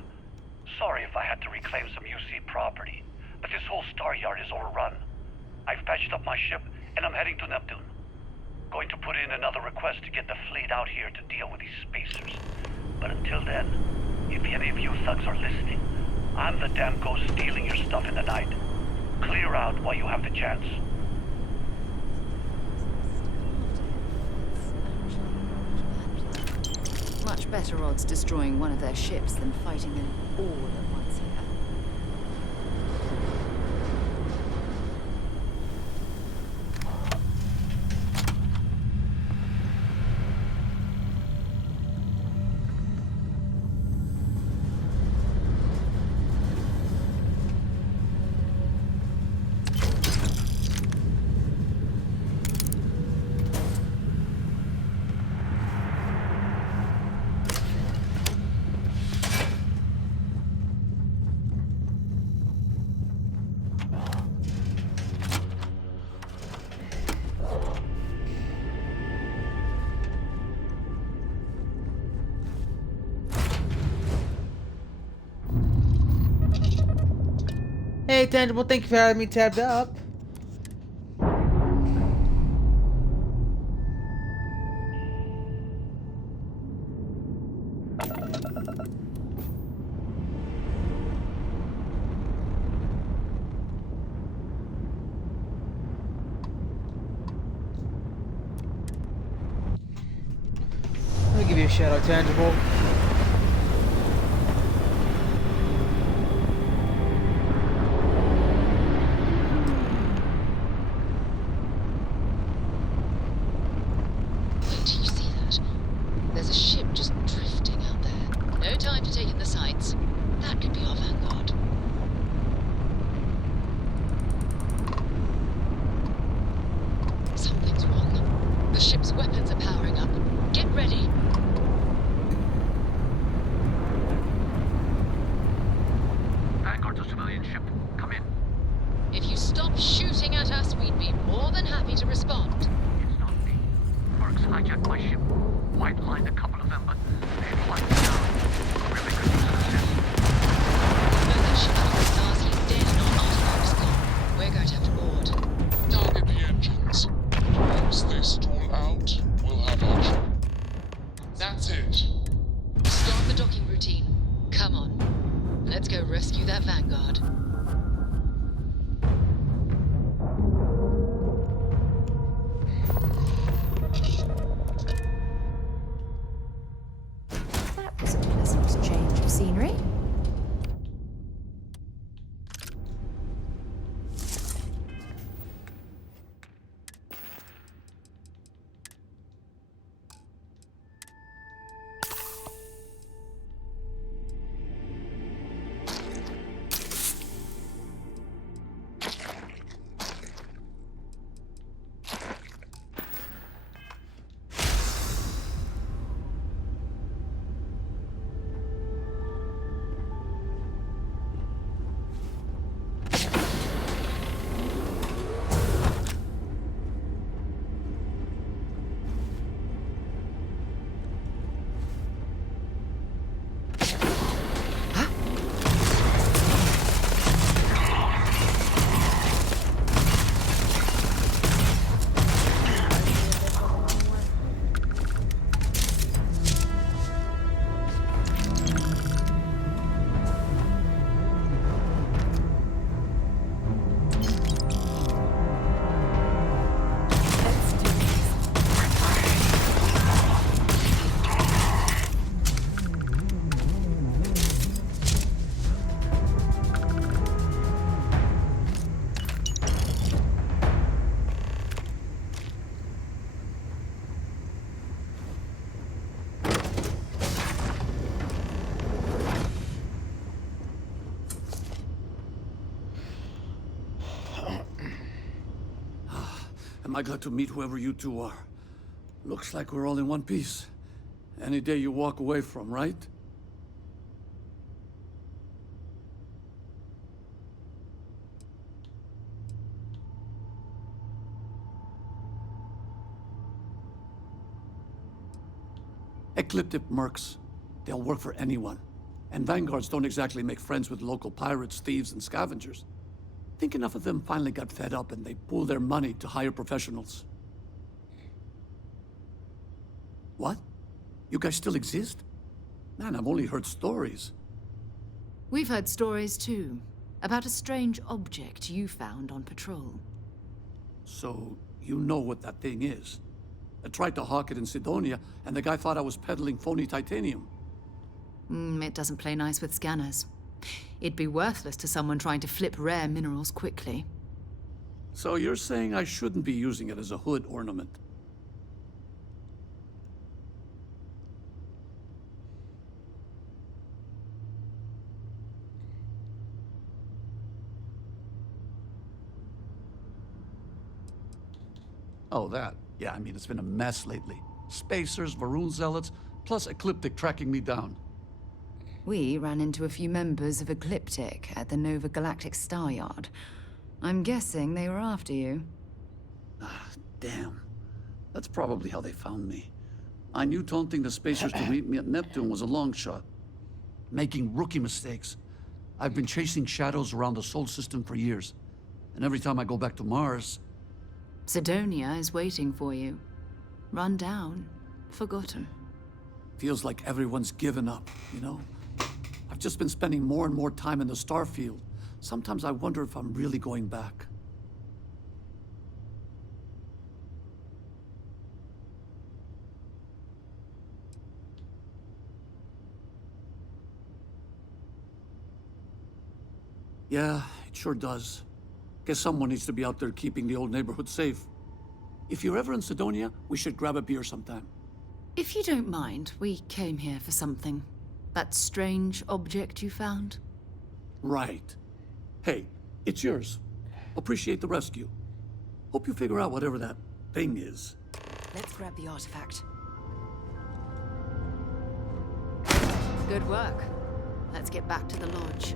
Sorry if I had to reclaim some UC property, but this whole star yard is overrun. I've patched up my ship, and I'm heading to Neptune. Going to put in another request to get the fleet out here to deal with these spacers. But until then, if any of you thugs are listening, I'm the damn ghost stealing your stuff in the night. Clear out while you have the chance. Much better odds destroying one of their ships than fighting them all at once here. Hey, Tangible, thank you for having me tabbed up. Let me give you a shout out, Tangible. There's a ship just drifting out there. No time to take in the sights. That could be our vanguard. Something's wrong. The ship's weapons are powering up. Get ready. Vanguard to civilian ship. Come in. If you stop shooting at us, we'd be more than happy to respond. It's not me. Mercs hijacked my ship. White lined a couple of them, but they flagged me down. Really could use an assist. Know that ship is largely dead and our artifacts gone. We're going to have to board. Target the engines. Once they stall out, we'll have action. That's it. Start the docking routine. Come on. Let's go rescue that vanguard. That was a pleasant change of scenery. Am I glad to meet whoever you two are. Looks like we're all in one piece. Any day you walk away from, right? Ecliptic mercs. They'll work for anyone. And vanguards don't exactly make friends with local pirates, thieves, and scavengers. Think enough of them finally got fed up and they pooled their money to hire professionals. What? You guys still exist? Man, I've only heard stories. We've heard stories too, about a strange object you found on patrol. So, you know what that thing is? I tried to hawk it in Sidonia, and the guy thought I was peddling phony titanium. It doesn't play nice with scanners. It'd be worthless to someone trying to flip rare minerals quickly. So you're saying I shouldn't be using it as a hood ornament? Oh, that. Yeah, I mean, it's been a mess lately. Spacers, Varun zealots, plus Ecliptic tracking me down. We ran into a few members of Ecliptic at the Nova Galactic Star Yard. I'm guessing they were after you. Ah, damn. That's probably how they found me. I knew taunting the Spacers to meet me at Neptune was a long shot. Making rookie mistakes. I've been chasing shadows around the Sol system for years. And every time I go back to Mars... Sidonia is waiting for you. Run down. Forgotten. Feels like everyone's given up, you know? I've just been spending more and more time in the Starfield. Sometimes I wonder if I'm really going back. Yeah, it sure does. Guess someone needs to be out there keeping the old neighborhood safe. If you're ever in Sidonia, we should grab a beer sometime. If you don't mind, we came here for something. That strange object you found? Right. Hey, it's yours. Appreciate the rescue. Hope you figure out whatever that thing is. Let's grab the artifact. Good work. Let's get back to the lodge.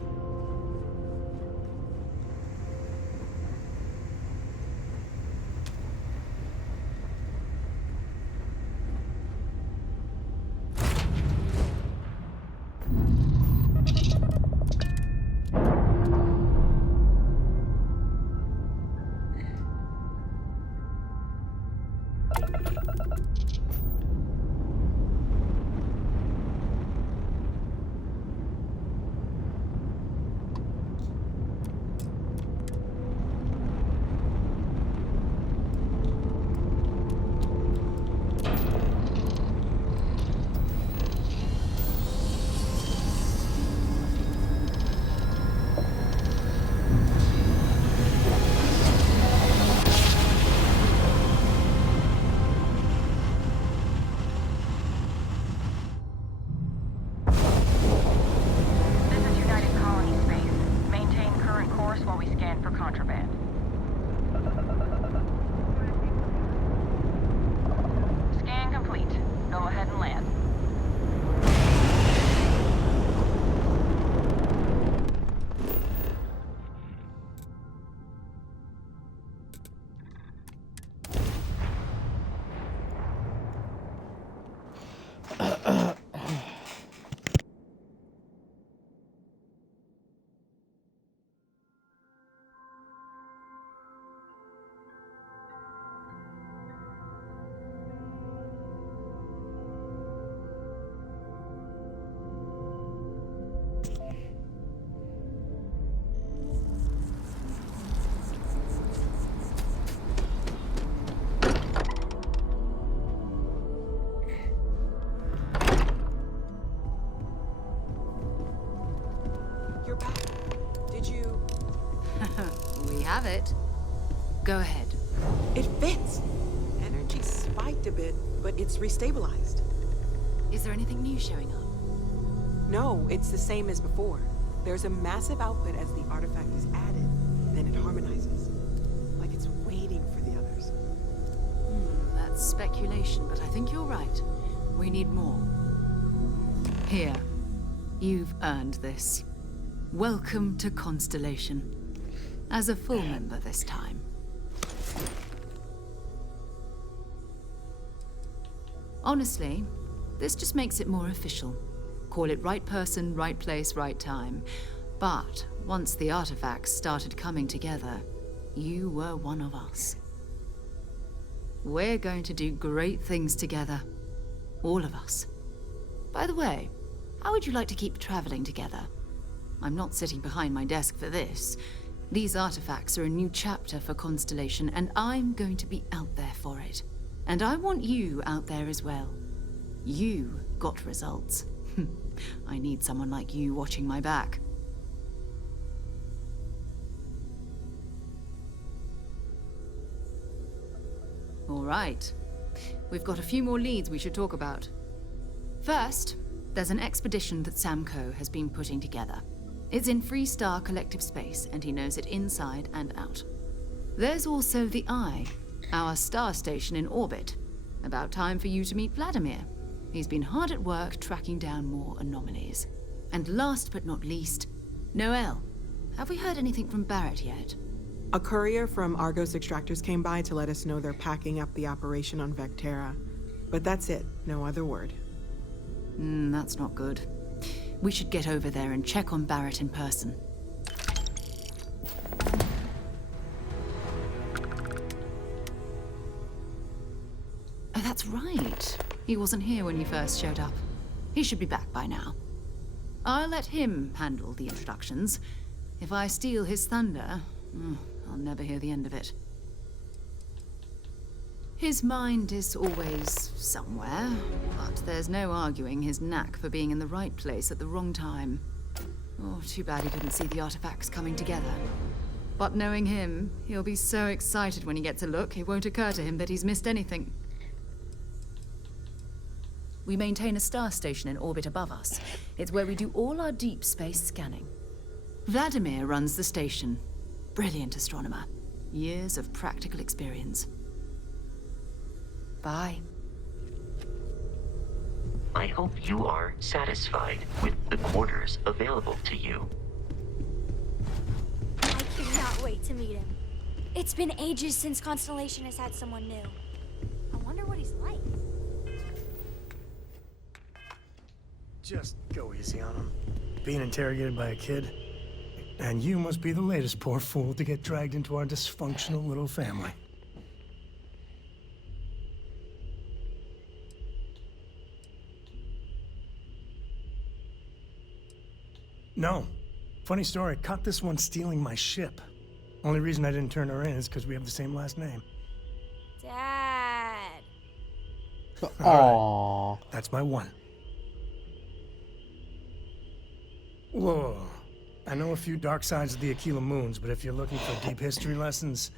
You're back. Did you... We have it. Go ahead. It fits. Energy spiked a bit, but it's restabilized. Is there anything new showing up? No, it's the same as before. There's a massive output as the artifact is added, then it harmonizes. Like it's waiting for the others. That's speculation, but I think you're right. We need more. Here. You've earned this. Welcome to Constellation. As a full member this time. Honestly, this just makes it more official. Call it right person, right place, right time. But once the artifacts started coming together, you were one of us. We're going to do great things together. All of us. By the way, how would you like to keep traveling together? I'm not sitting behind my desk for this. These artifacts are a new chapter for Constellation, and I'm going to be out there for it. And I want you out there as well. You got results. I need someone like you watching my back. All right. We've got a few more leads we should talk about. First, there's an expedition that Samco has been putting together. It's in Freestar Collective Space, and he knows it inside and out. There's also the Eye, our star station in orbit. About time for you to meet Vladimir. He's been hard at work tracking down more anomalies. And last but not least, Noel. Have we heard anything from Barrett yet? A courier from Argos Extractors came by to let us know they're packing up the operation on Vectera. But that's it, no other word. That's not good. We should get over there and check on Barrett in person. Oh, that's right. He wasn't here when you first showed up. He should be back by now. I'll let him handle the introductions. If I steal his thunder, I'll never hear the end of it. His mind is always somewhere, but there's no arguing his knack for being in the right place at the wrong time. Oh, too bad he couldn't see the artifacts coming together. But knowing him, he'll be so excited when he gets a look, it won't occur to him that he's missed anything. We maintain a star station in orbit above us. It's where we do all our deep space scanning. Vladimir runs the station. Brilliant astronomer. Years of practical experience. Bye. I hope you are satisfied with the quarters available to you. I cannot wait to meet him. It's been ages since Constellation has had someone new. I wonder what he's like. Just go easy on him. Being interrogated by a kid. And you must be the latest poor fool to get dragged into our dysfunctional little family. No. Funny story, caught this one stealing my ship. Only reason I didn't turn her in is because we have the same last name. Dad. Aww. That's my one. Whoa. I know a few dark sides of the Aquila Moons, but if you're looking for deep history lessons,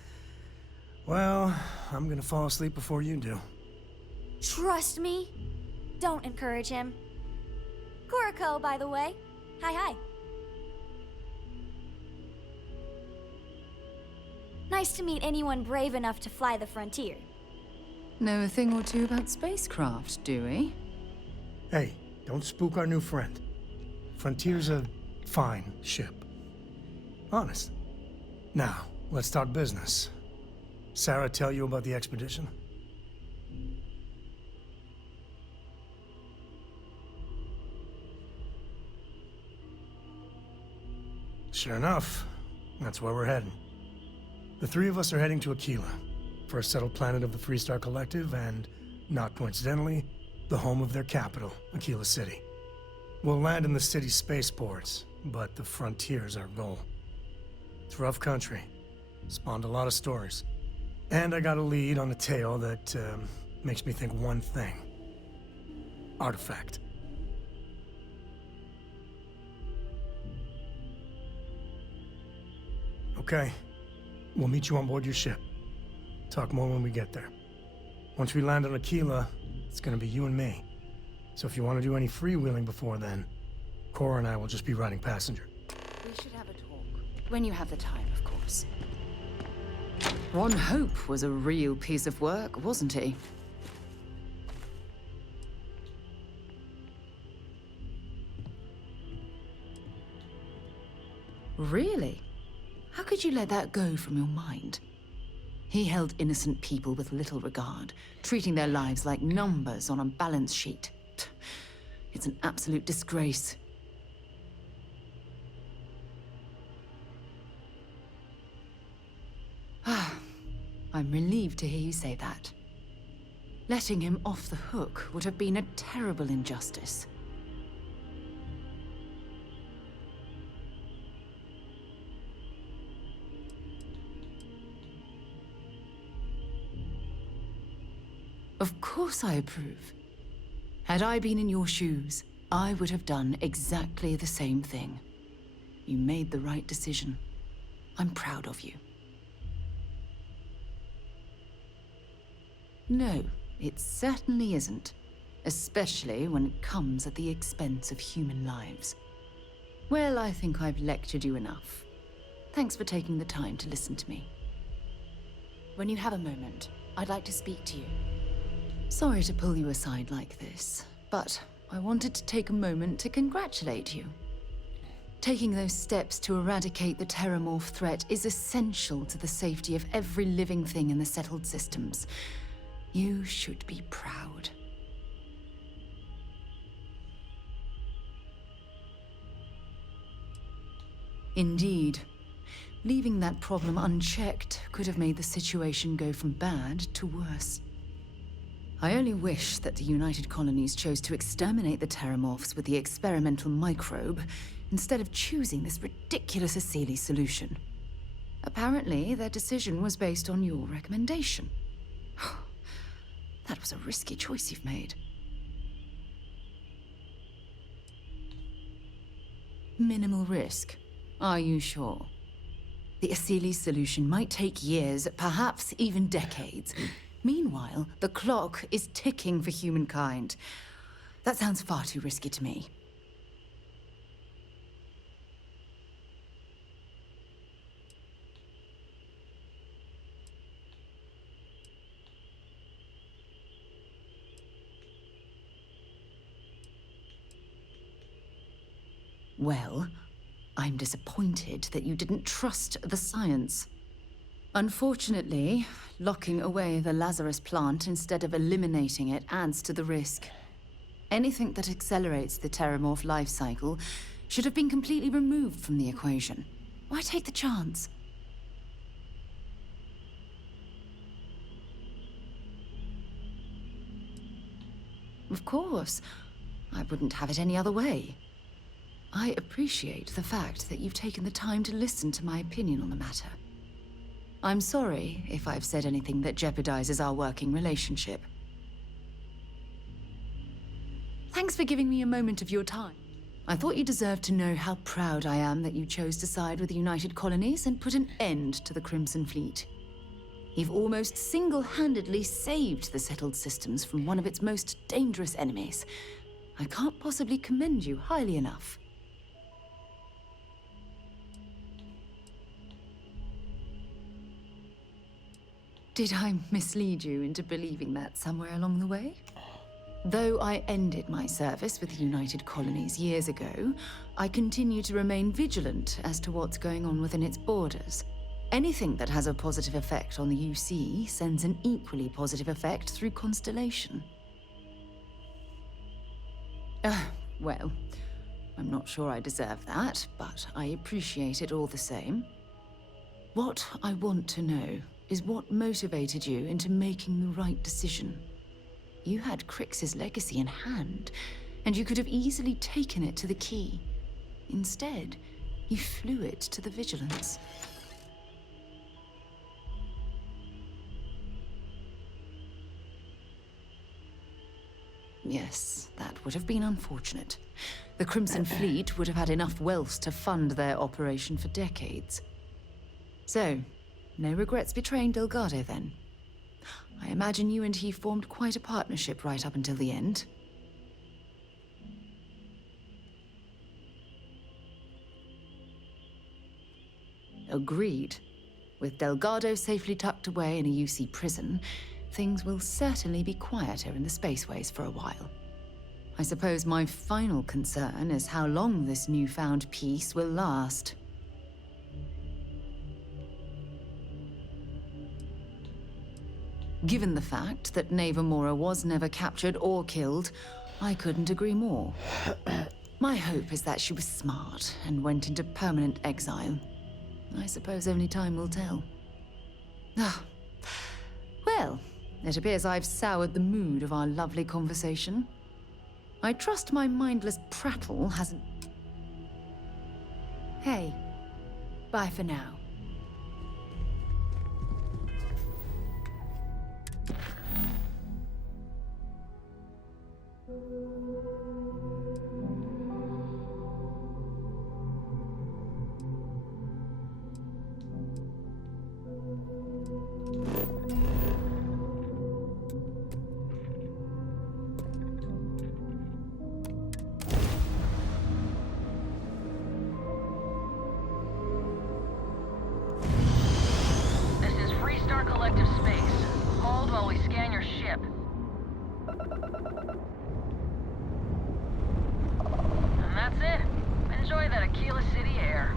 well, I'm gonna fall asleep before you do. Trust me. Don't encourage him. Kuriko, by the way. Hi. Nice to meet anyone brave enough to fly the frontier. Know a thing or two about spacecraft, do we? Hey, don't spook our new friend. Frontier's a fine ship. Honest. Now, let's talk business. Sarah tell you about the expedition? Sure enough, that's where we're heading. The three of us are heading to Aquila, first settled planet of the Freestar Collective, and, not coincidentally, the home of their capital, Aquila City. We'll land in the city's spaceports, but the frontier's our goal. It's rough country. Spawned a lot of stories. And I got a lead on a tale that makes me think one thing. Artifact. Okay. We'll meet you on board your ship. Talk more when we get there. Once we land on Aquila, it's gonna be you and me. So if you want to do any freewheeling before then, Cora and I will just be riding passenger. We should have a talk. When you have the time, of course. Ron Hope was a real piece of work, wasn't he? Really? How could you let that go from your mind? He held innocent people with little regard, treating their lives like numbers on a balance sheet. It's an absolute disgrace. I'm relieved to hear you say that. Letting him off the hook would have been a terrible injustice. Of course I approve. Had I been in your shoes, I would have done exactly the same thing. You made the right decision. I'm proud of you. No, it certainly isn't. Especially when it comes at the expense of human lives. Well, I think I've lectured you enough. Thanks for taking the time to listen to me. When you have a moment, I'd like to speak to you. Sorry to pull you aside like this, but I wanted to take a moment to congratulate you. Taking those steps to eradicate the Terramorph threat is essential to the safety of every living thing in the settled systems. You should be proud. Indeed. Leaving that problem unchecked could have made the situation go from bad to worse. I only wish that the United Colonies chose to exterminate the Terramorphs with the experimental microbe, instead of choosing this ridiculous Asili solution. Apparently, their decision was based on your recommendation. That was a risky choice you've made. Minimal risk. Are you sure? The Asili solution might take years, perhaps even decades. Meanwhile, the clock is ticking for humankind. That sounds far too risky to me. Well, I'm disappointed that you didn't trust the science. Unfortunately, locking away the Lazarus plant instead of eliminating it adds to the risk. Anything that accelerates the Terramorph life cycle should have been completely removed from the equation. Why take the chance? Of course. I wouldn't have it any other way. I appreciate the fact that you've taken the time to listen to my opinion on the matter. I'm sorry if I've said anything that jeopardizes our working relationship. Thanks for giving me a moment of your time. I thought you deserved to know how proud I am that you chose to side with the United Colonies and put an end to the Crimson Fleet. You've almost single-handedly saved the settled systems from one of its most dangerous enemies. I can't possibly commend you highly enough. Did I mislead you into believing that somewhere along the way? Though I ended my service with the United Colonies years ago, I continue to remain vigilant as to what's going on within its borders. Anything that has a positive effect on the UC sends an equally positive effect through Constellation. Well, I'm not sure I deserve that, but I appreciate it all the same. What I want to know is what motivated you into making the right decision. You had Crix's legacy in hand, and you could have easily taken it to the Key. Instead, you flew it to the Vigilance. Yes, that would have been unfortunate. The Crimson Fleet would have had enough wealth to fund their operation for decades. So, no regrets betraying Delgado, then? I imagine you and he formed quite a partnership right up until the end. Agreed. With Delgado safely tucked away in a UC prison, things will certainly be quieter in the spaceways for a while. I suppose my final concern is how long this newfound peace will last. Given the fact that Neva Mora was never captured or killed, I couldn't agree more. My hope is that she was smart and went into permanent exile. I suppose only time will tell. Ah. Well, it appears I've soured the mood of our lovely conversation. I trust my mindless prattle hasn't... Hey, bye for now. This is Freestar Collective Space. Hold while we scan your ship. And that's it. Enjoy that Aquila City air.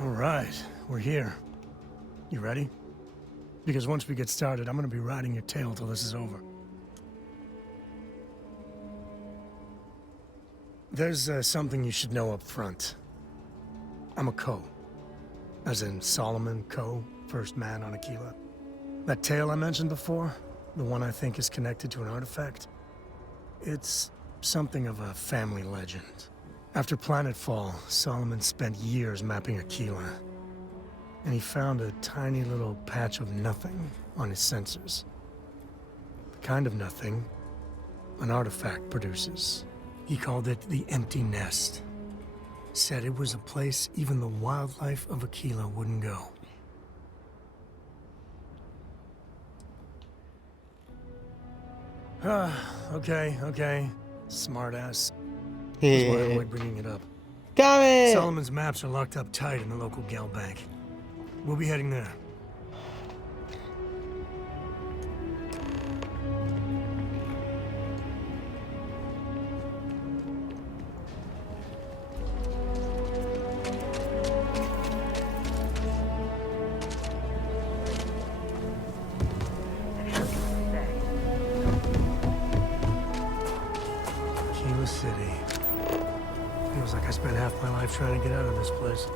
All right, we're here. You ready? Because once we get started, I'm gonna be riding your tail till this is over. There's something you should know up front. I'm a Co. As in Solomon Co., first man on Aquila. That tale I mentioned before, the one I think is connected to an artifact, it's something of a family legend. After Planetfall, Solomon spent years mapping Aquila, and he found a tiny little patch of nothing on his sensors. The kind of nothing an artifact produces. He called it the Empty Nest. Said it was a place even the wildlife of Aquila wouldn't go. Okay. Smartass. That's why I avoid bringing it up. Coming! Solomon's maps are locked up tight in the local gal bank. We'll be heading there. Aquila City. Feels like I spent half my life trying to get out of this place.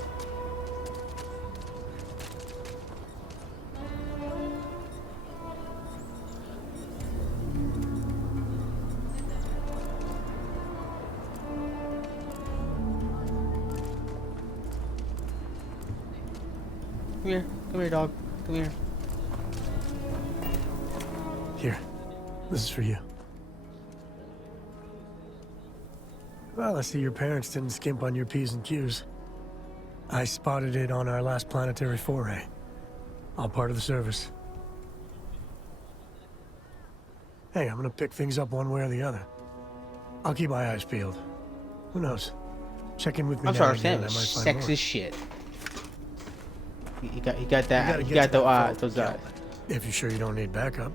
Come here, dog. Come here. Here, this is for you. Well, I see your parents didn't skimp on your P's and Q's. I spotted it on our last planetary foray. All part of the service. Hey, I'm gonna pick things up one way or the other. I'll keep my eyes peeled. Who knows? Check in with me I'm now sorry, and again, Sam. I might find Sex more. is shit. He got that. He got those eyes. If you're sure you don't need backup.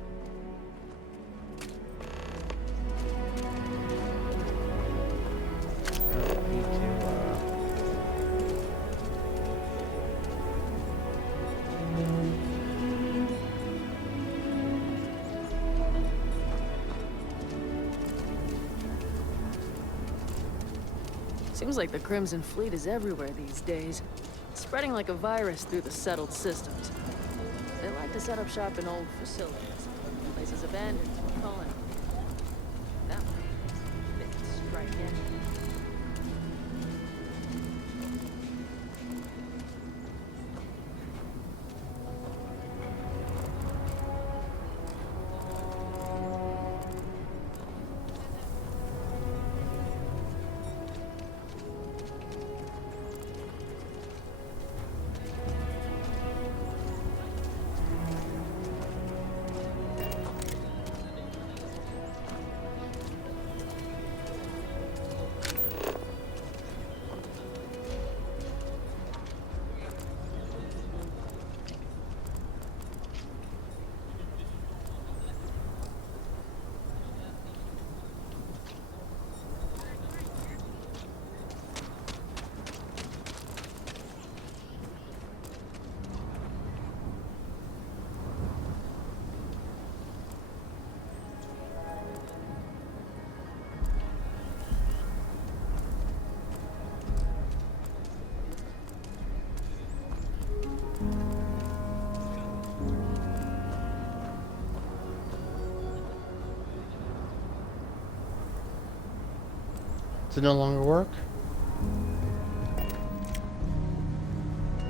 Seems like the Crimson Fleet is everywhere these days, spreading like a virus through the settled systems. They like to set up shop in old facilities, places abandoned for colony. That way, they can strike in. Does it no longer work?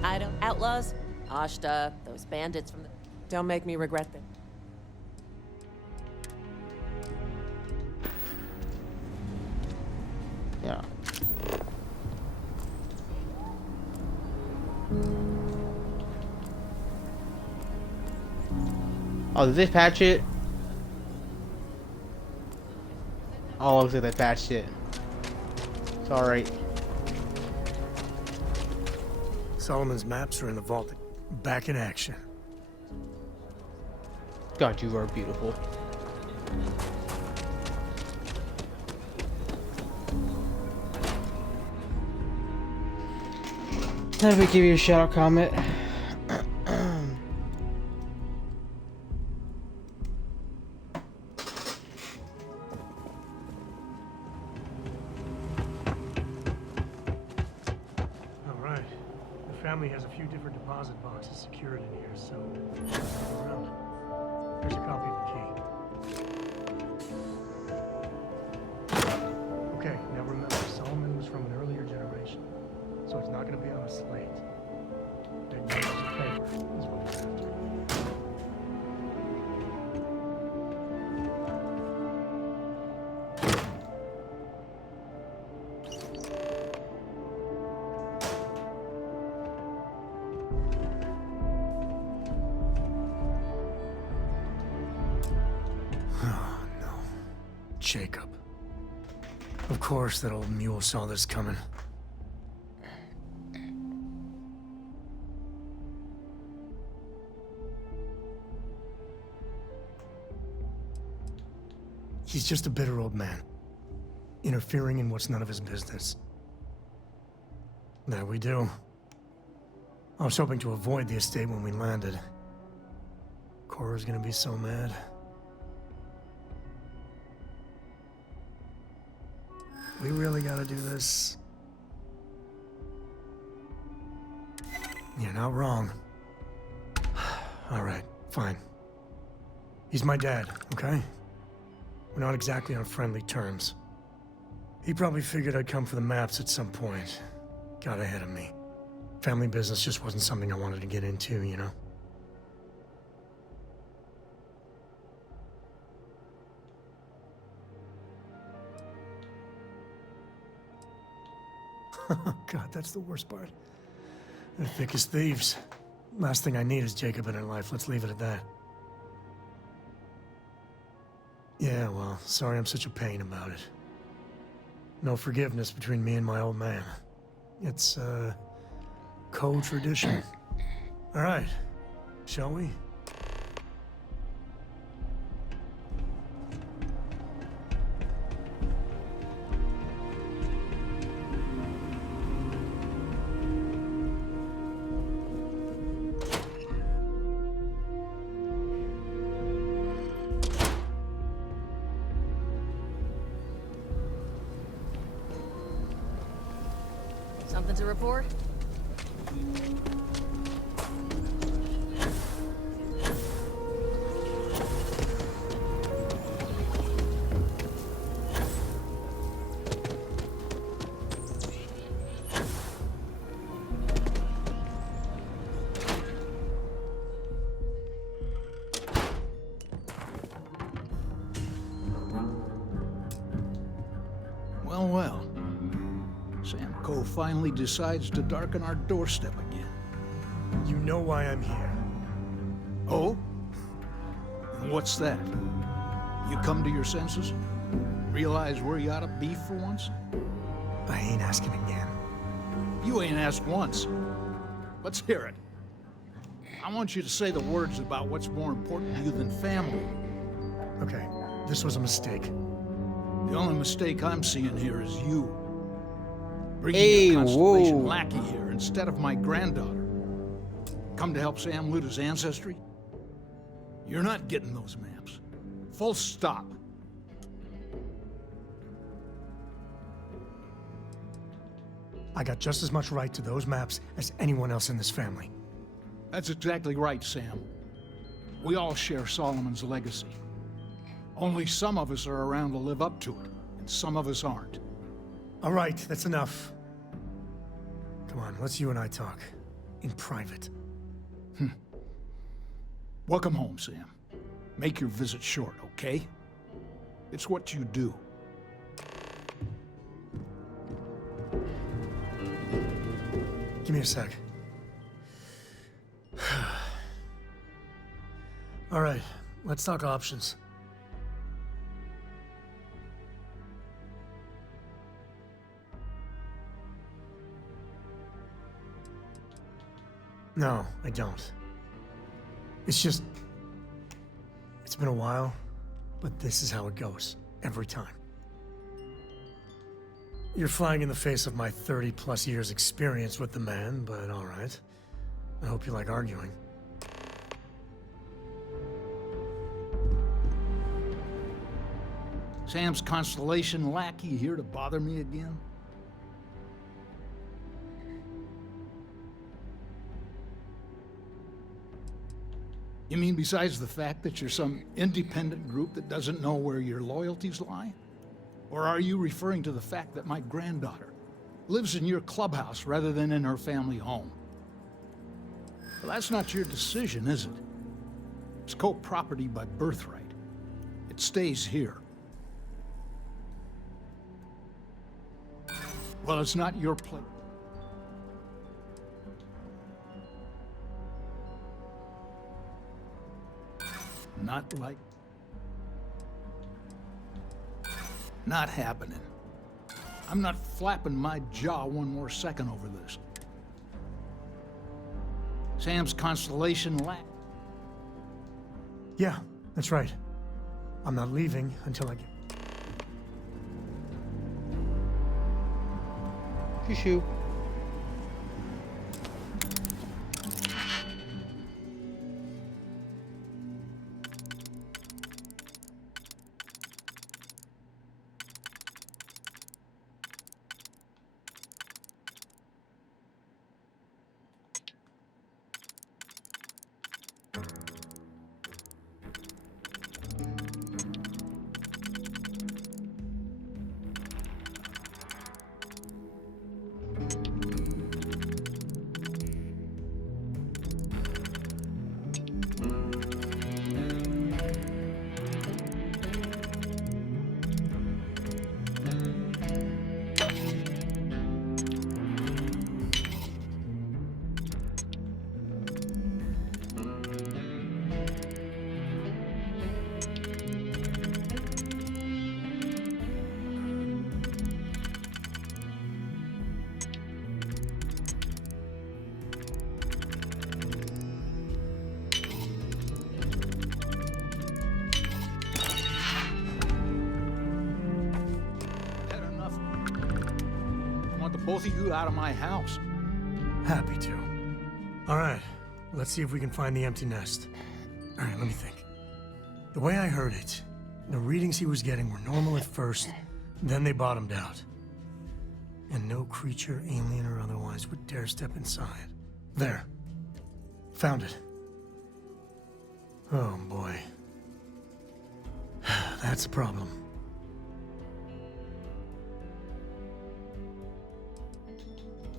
I don't. Outlaws? Ashta, those bandits from the. Don't make me regret this. Yeah. Oh, did they patch it? Oh, looks like they patched it. It's alright. Solomon's maps are in the vault. Back in action. God, you are beautiful. Let me give you a shout out comment. Alright. The family has a few different deposit boxes secured in here, so look around. Here's a copy of the key. Okay, now remember, Solomon was from an earlier generation, so it's not going to be on a slate. Big pieces of paper is what it's after. Oh, no. Jacob. Of course that old mule saw this coming. He's just a bitter old man, interfering in what's none of his business. There we do. I was hoping to avoid the estate when we landed. Cora's gonna be so mad. We really gotta do this. You're not wrong. All right, fine. He's my dad, okay? We're not exactly on friendly terms. He probably figured I'd come for the maps at some point. Got ahead of me. Family business just wasn't something I wanted to get into, you know? God, that's the worst part. They're thick as thieves. Last thing I need is Jacob in her life. Let's leave it at that. Yeah, well, sorry I'm such a pain about it. No forgiveness between me and my old man. It's, co-tradition. All right, shall we? Something to report? Well, well. Sam Coe finally decides to darken our doorstep again. You know why I'm here. Oh? And what's that? You come to your senses? Realize where you ought to be for once? I ain't asking again. You ain't asked once. Let's hear it. I want you to say the words about what's more important to you than family. Okay, this was a mistake. The only mistake I'm seeing here is you. Bringing a Constellation lackey here instead of my granddaughter. Come to help Sam loot his ancestry? You're not getting those maps. Full stop. I got just as much right to those maps as anyone else in this family. That's exactly right, Sam. We all share Solomon's legacy. Only some of us are around to live up to it, and some of us aren't. All right, that's enough. Come on, let's you and I talk. In private. Welcome home, Sam. Make your visit short, okay? It's what you do. Give me a sec. All right, let's talk options. No, I don't. It's just... It's been a while, but this is how it goes. Every time. You're flying in the face of my 30-plus years experience with the man, but all right. I hope you like arguing. Sam's Constellation lackey here to bother me again? You mean besides the fact that you're some independent group that doesn't know where your loyalties lie? Or are you referring to the fact that my granddaughter lives in your clubhouse rather than in her family home? Well, that's not your decision, is it? It's co-property by birthright. It stays here. Well, it's not your place. Not like... Not happening. I'm not flapping my jaw one more second over this. Sam's Constellation lack. Yeah, that's right. I'm not leaving until I get... Shoo-shoo. Both of you out of my house. Happy to. All right, let's see if we can find the empty nest. All right, let me think. The way I heard it, the readings he was getting were normal at first, then they bottomed out. And no creature, alien or otherwise, would dare step inside. There. Found it. Oh boy. That's a problem.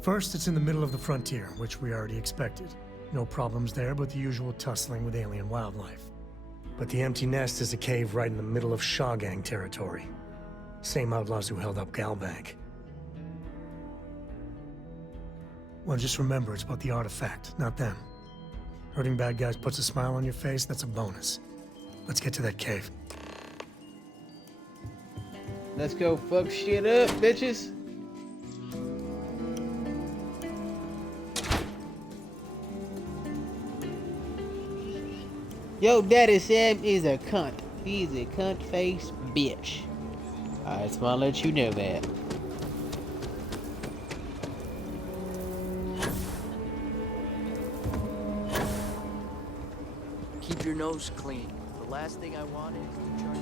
First, it's in the middle of the frontier, which we already expected. No problems there, but the usual tussling with alien wildlife. But the empty nest is a cave right in the middle of Shawgang territory. Same outlaws who held up Galbank. Well, just remember, it's about the artifact, not them. Hurting bad guys puts a smile on your face, that's a bonus. Let's get to that cave. Let's go fuck shit up, bitches. Yo, Daddy Sam is a cunt. He's a cunt-faced bitch. I just want to let you know that. Keep your nose clean. The last thing I want is to charge.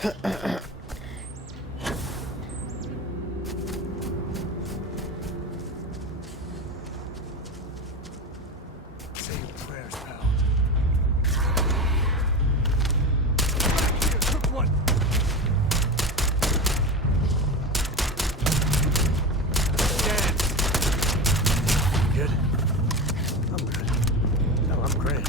Say your prayers, pal. Took one. Good? I'm good. No, I'm great.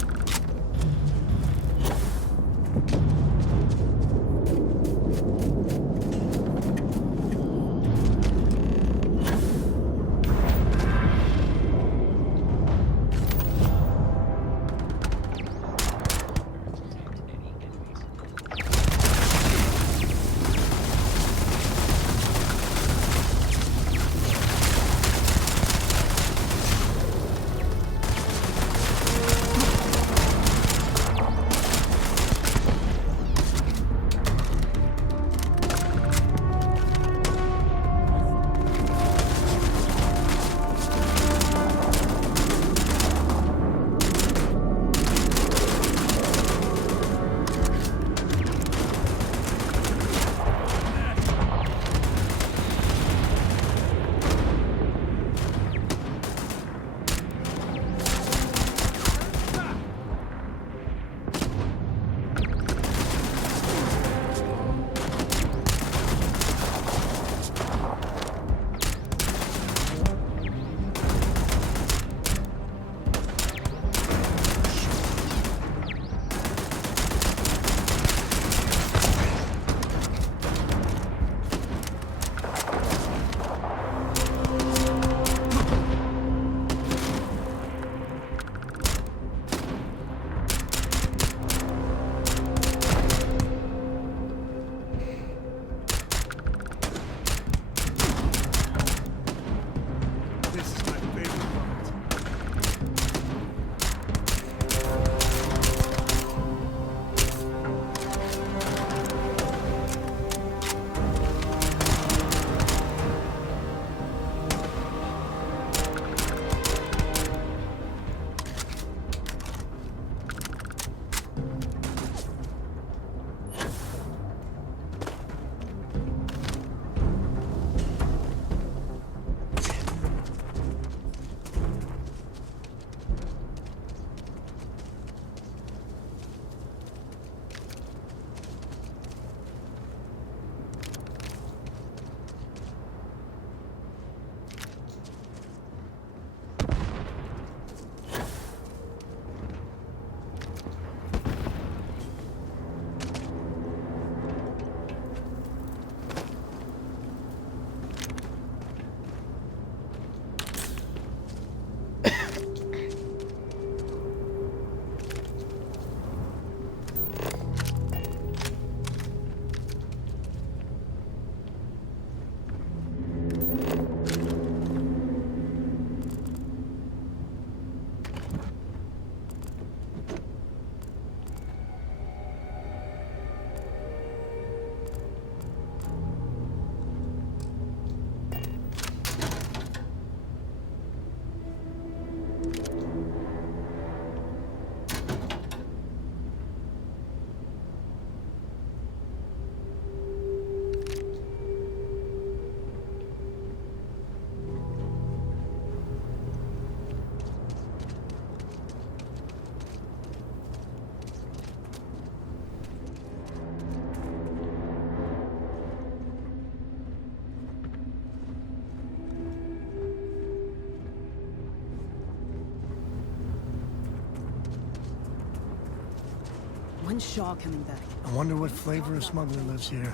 When's Shaw coming back? I wonder what flavor of smuggler lives here.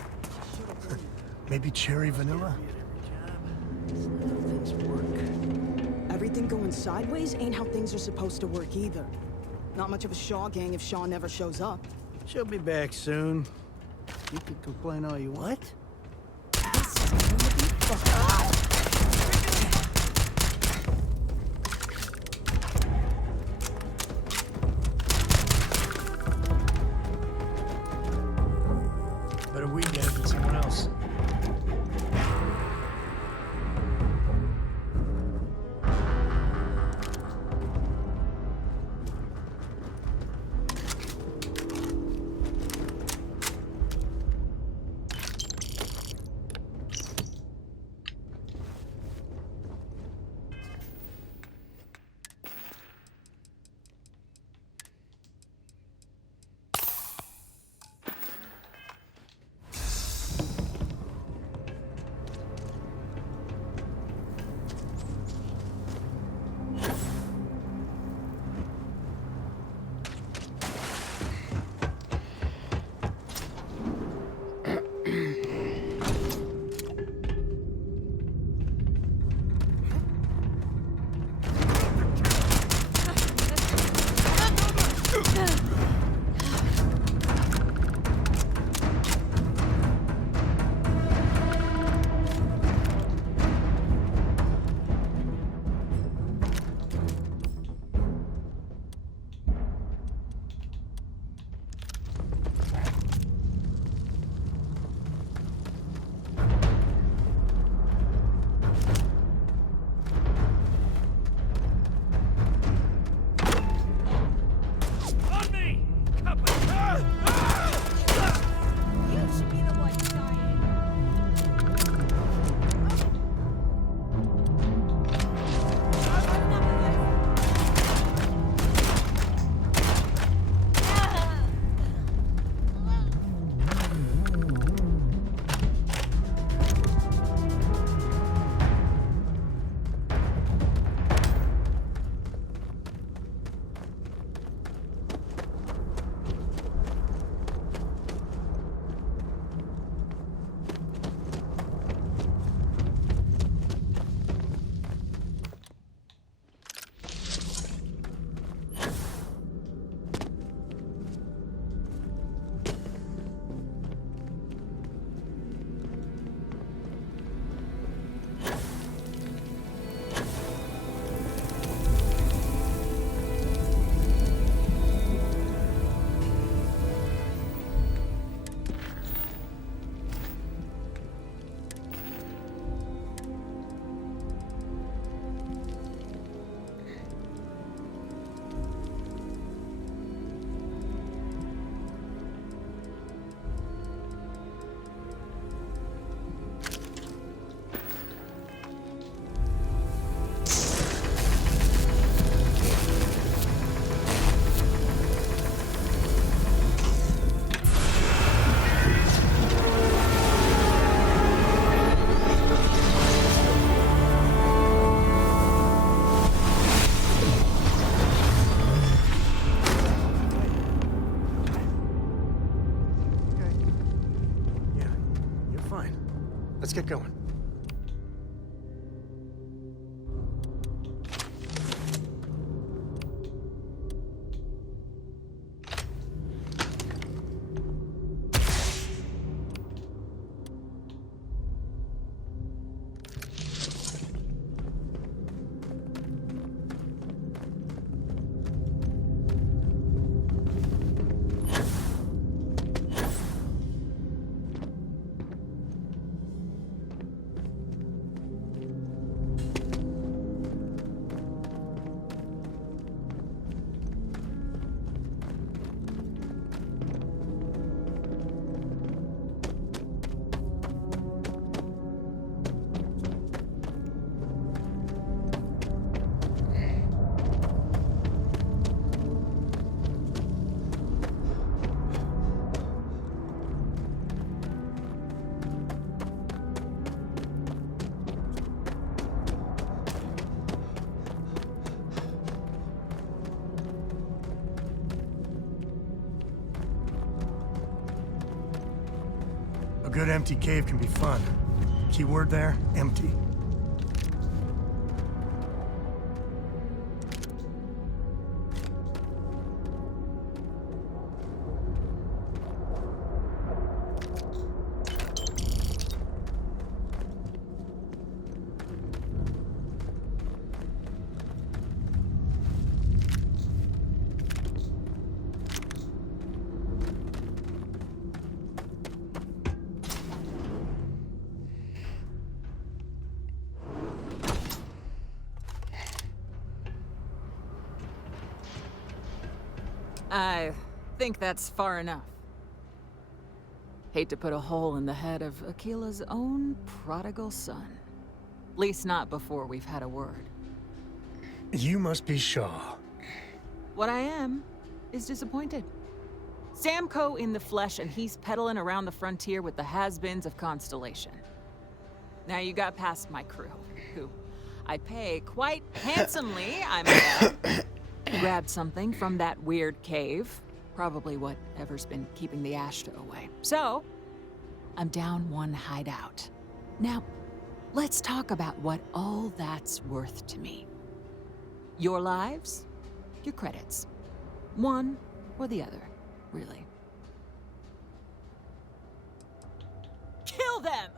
Maybe cherry vanilla? Everything going sideways ain't how things are supposed to work either. Not much of a Shaw gang if Shaw never shows up. She'll be back soon. You can complain all you want. Better we get it than someone else. Let's get going. A good empty cave can be fun. Keyword there, empty. I think that's far enough. Hate to put a hole in the head of Akila's own prodigal son. Least not before we've had a word. You must be Shaw. What I am is disappointed. Samco in the flesh, and he's peddling around the frontier with the has-beens of Constellation. Now you got past my crew, who I pay quite handsomely, I'm grabbed something from that weird cave. Probably whatever's been keeping the Ashta away. So, I'm down one hideout. Now, let's talk about what all that's worth to me. Your lives, your credits. One or the other, really. Kill them!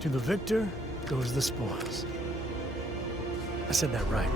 To the victor goes the spoils. I said that right?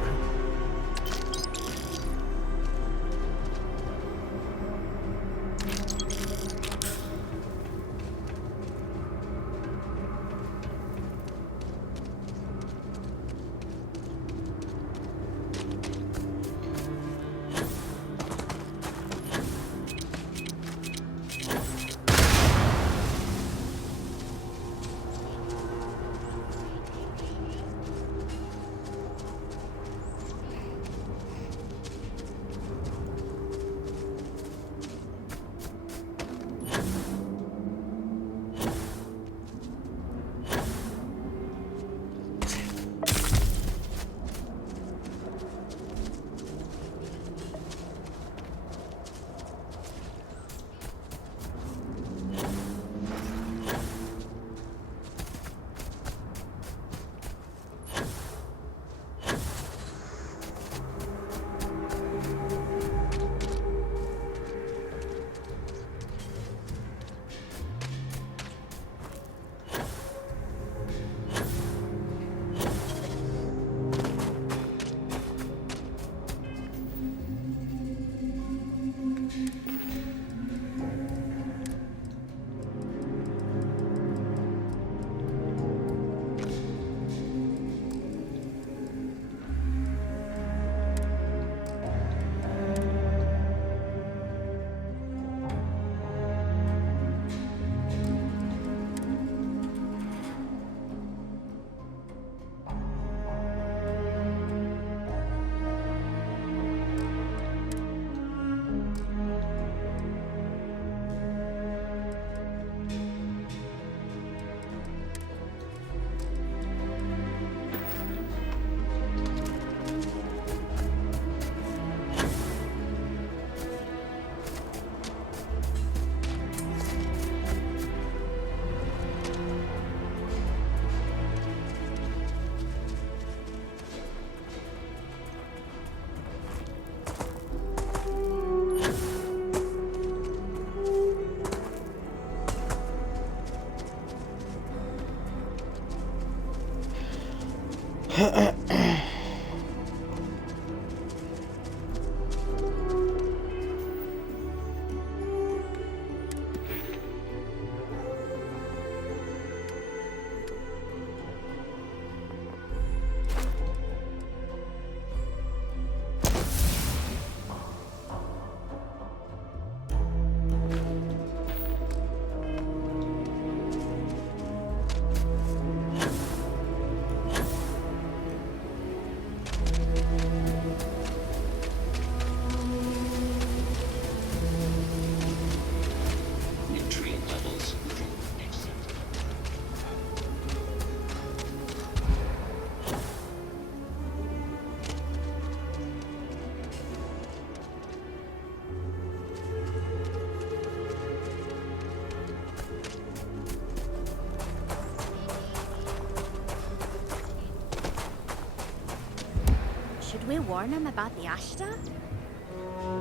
Should we warn them about the Ashta?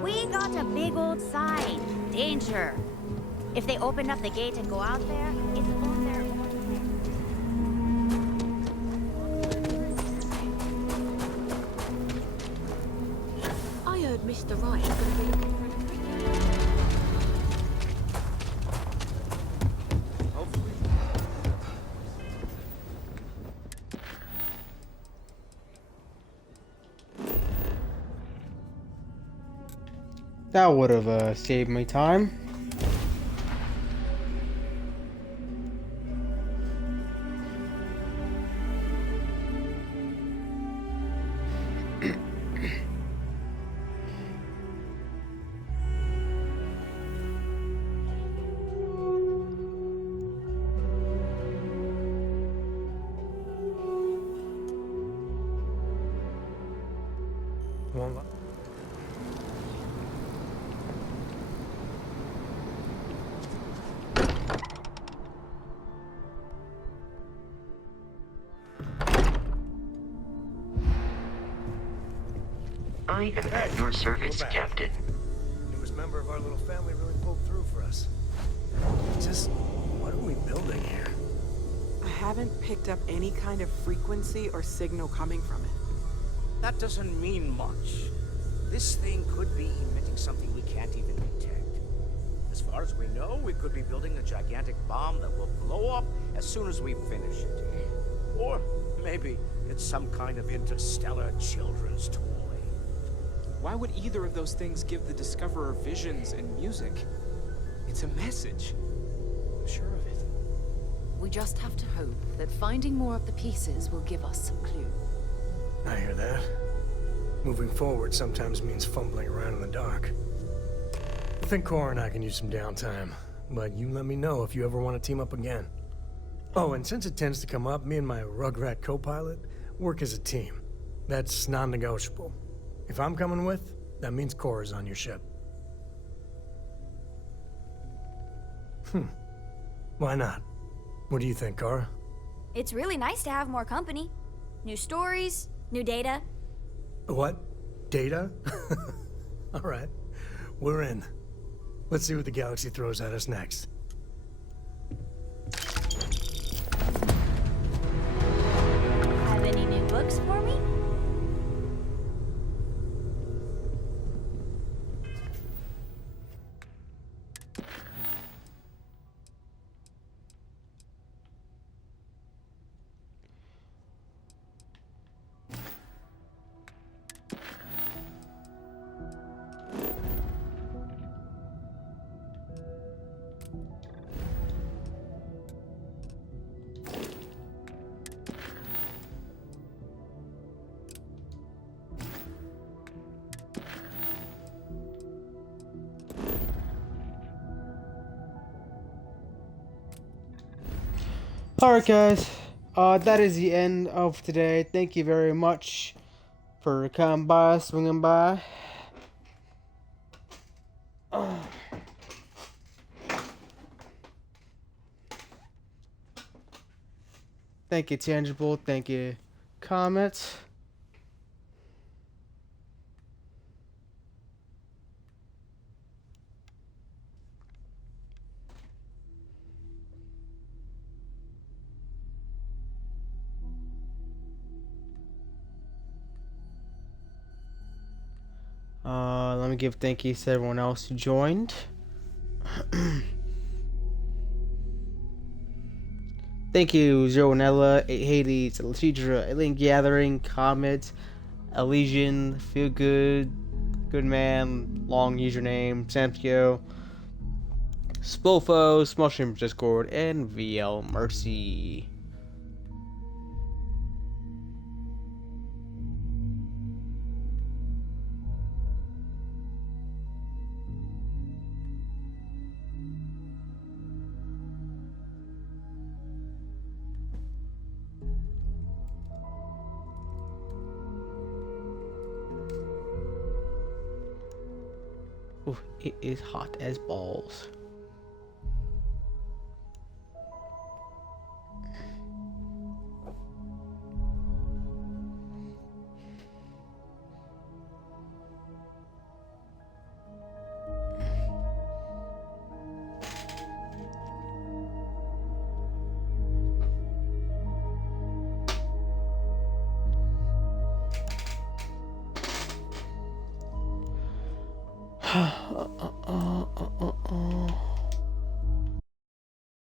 We got a big old sign. Danger. If they open up the gate and go out there, it's on their own. I heard Mr. Wright is going to be looking for an That would have saved me time. Well, I am at your service, Captain. Newest member of our little family really pulled through for us. Just what are we building here? A haven't picked up any kind of frequency or signal coming from it. That doesn't mean much. This thing could be emitting something we can't even detect. As far as we know, we could be building a gigantic bomb that will blow up as soon as we finish it. Or maybe it's some kind of interstellar children's toy. Why would either of those things give the Discoverer visions and music? It's a message. I'm sure of it. We just have to hope that finding more of the pieces will give us some clue. I hear that. Moving forward sometimes means fumbling around in the dark. I think Cora and I can use some downtime, but you let me know if you ever want to team up again. Oh, and since it tends to come up, me and my Rugrat co-pilot work as a team. That's non-negotiable. If I'm coming with, that means Cora's on your ship. Why not? What do you think, Cora? It's really nice to have more company. New stories, new data. What? Data? All right. We're in. Let's see what the galaxy throws at us next. Have any new books for me? Alright guys, that is the end of today. Thank you very much for coming by, swinging by. Thank you, Tangible. Thank you, Comet. Let me give thank yous to everyone else who joined. Thank you, Zeronella, Hades, Alcidra, Alien Gathering, Comet, Elysian, Feel Good, Good Man, Long Username, Samtio, Spolfo, Small Stream Discord, and VL Mercy. Ooh, it is hot as balls.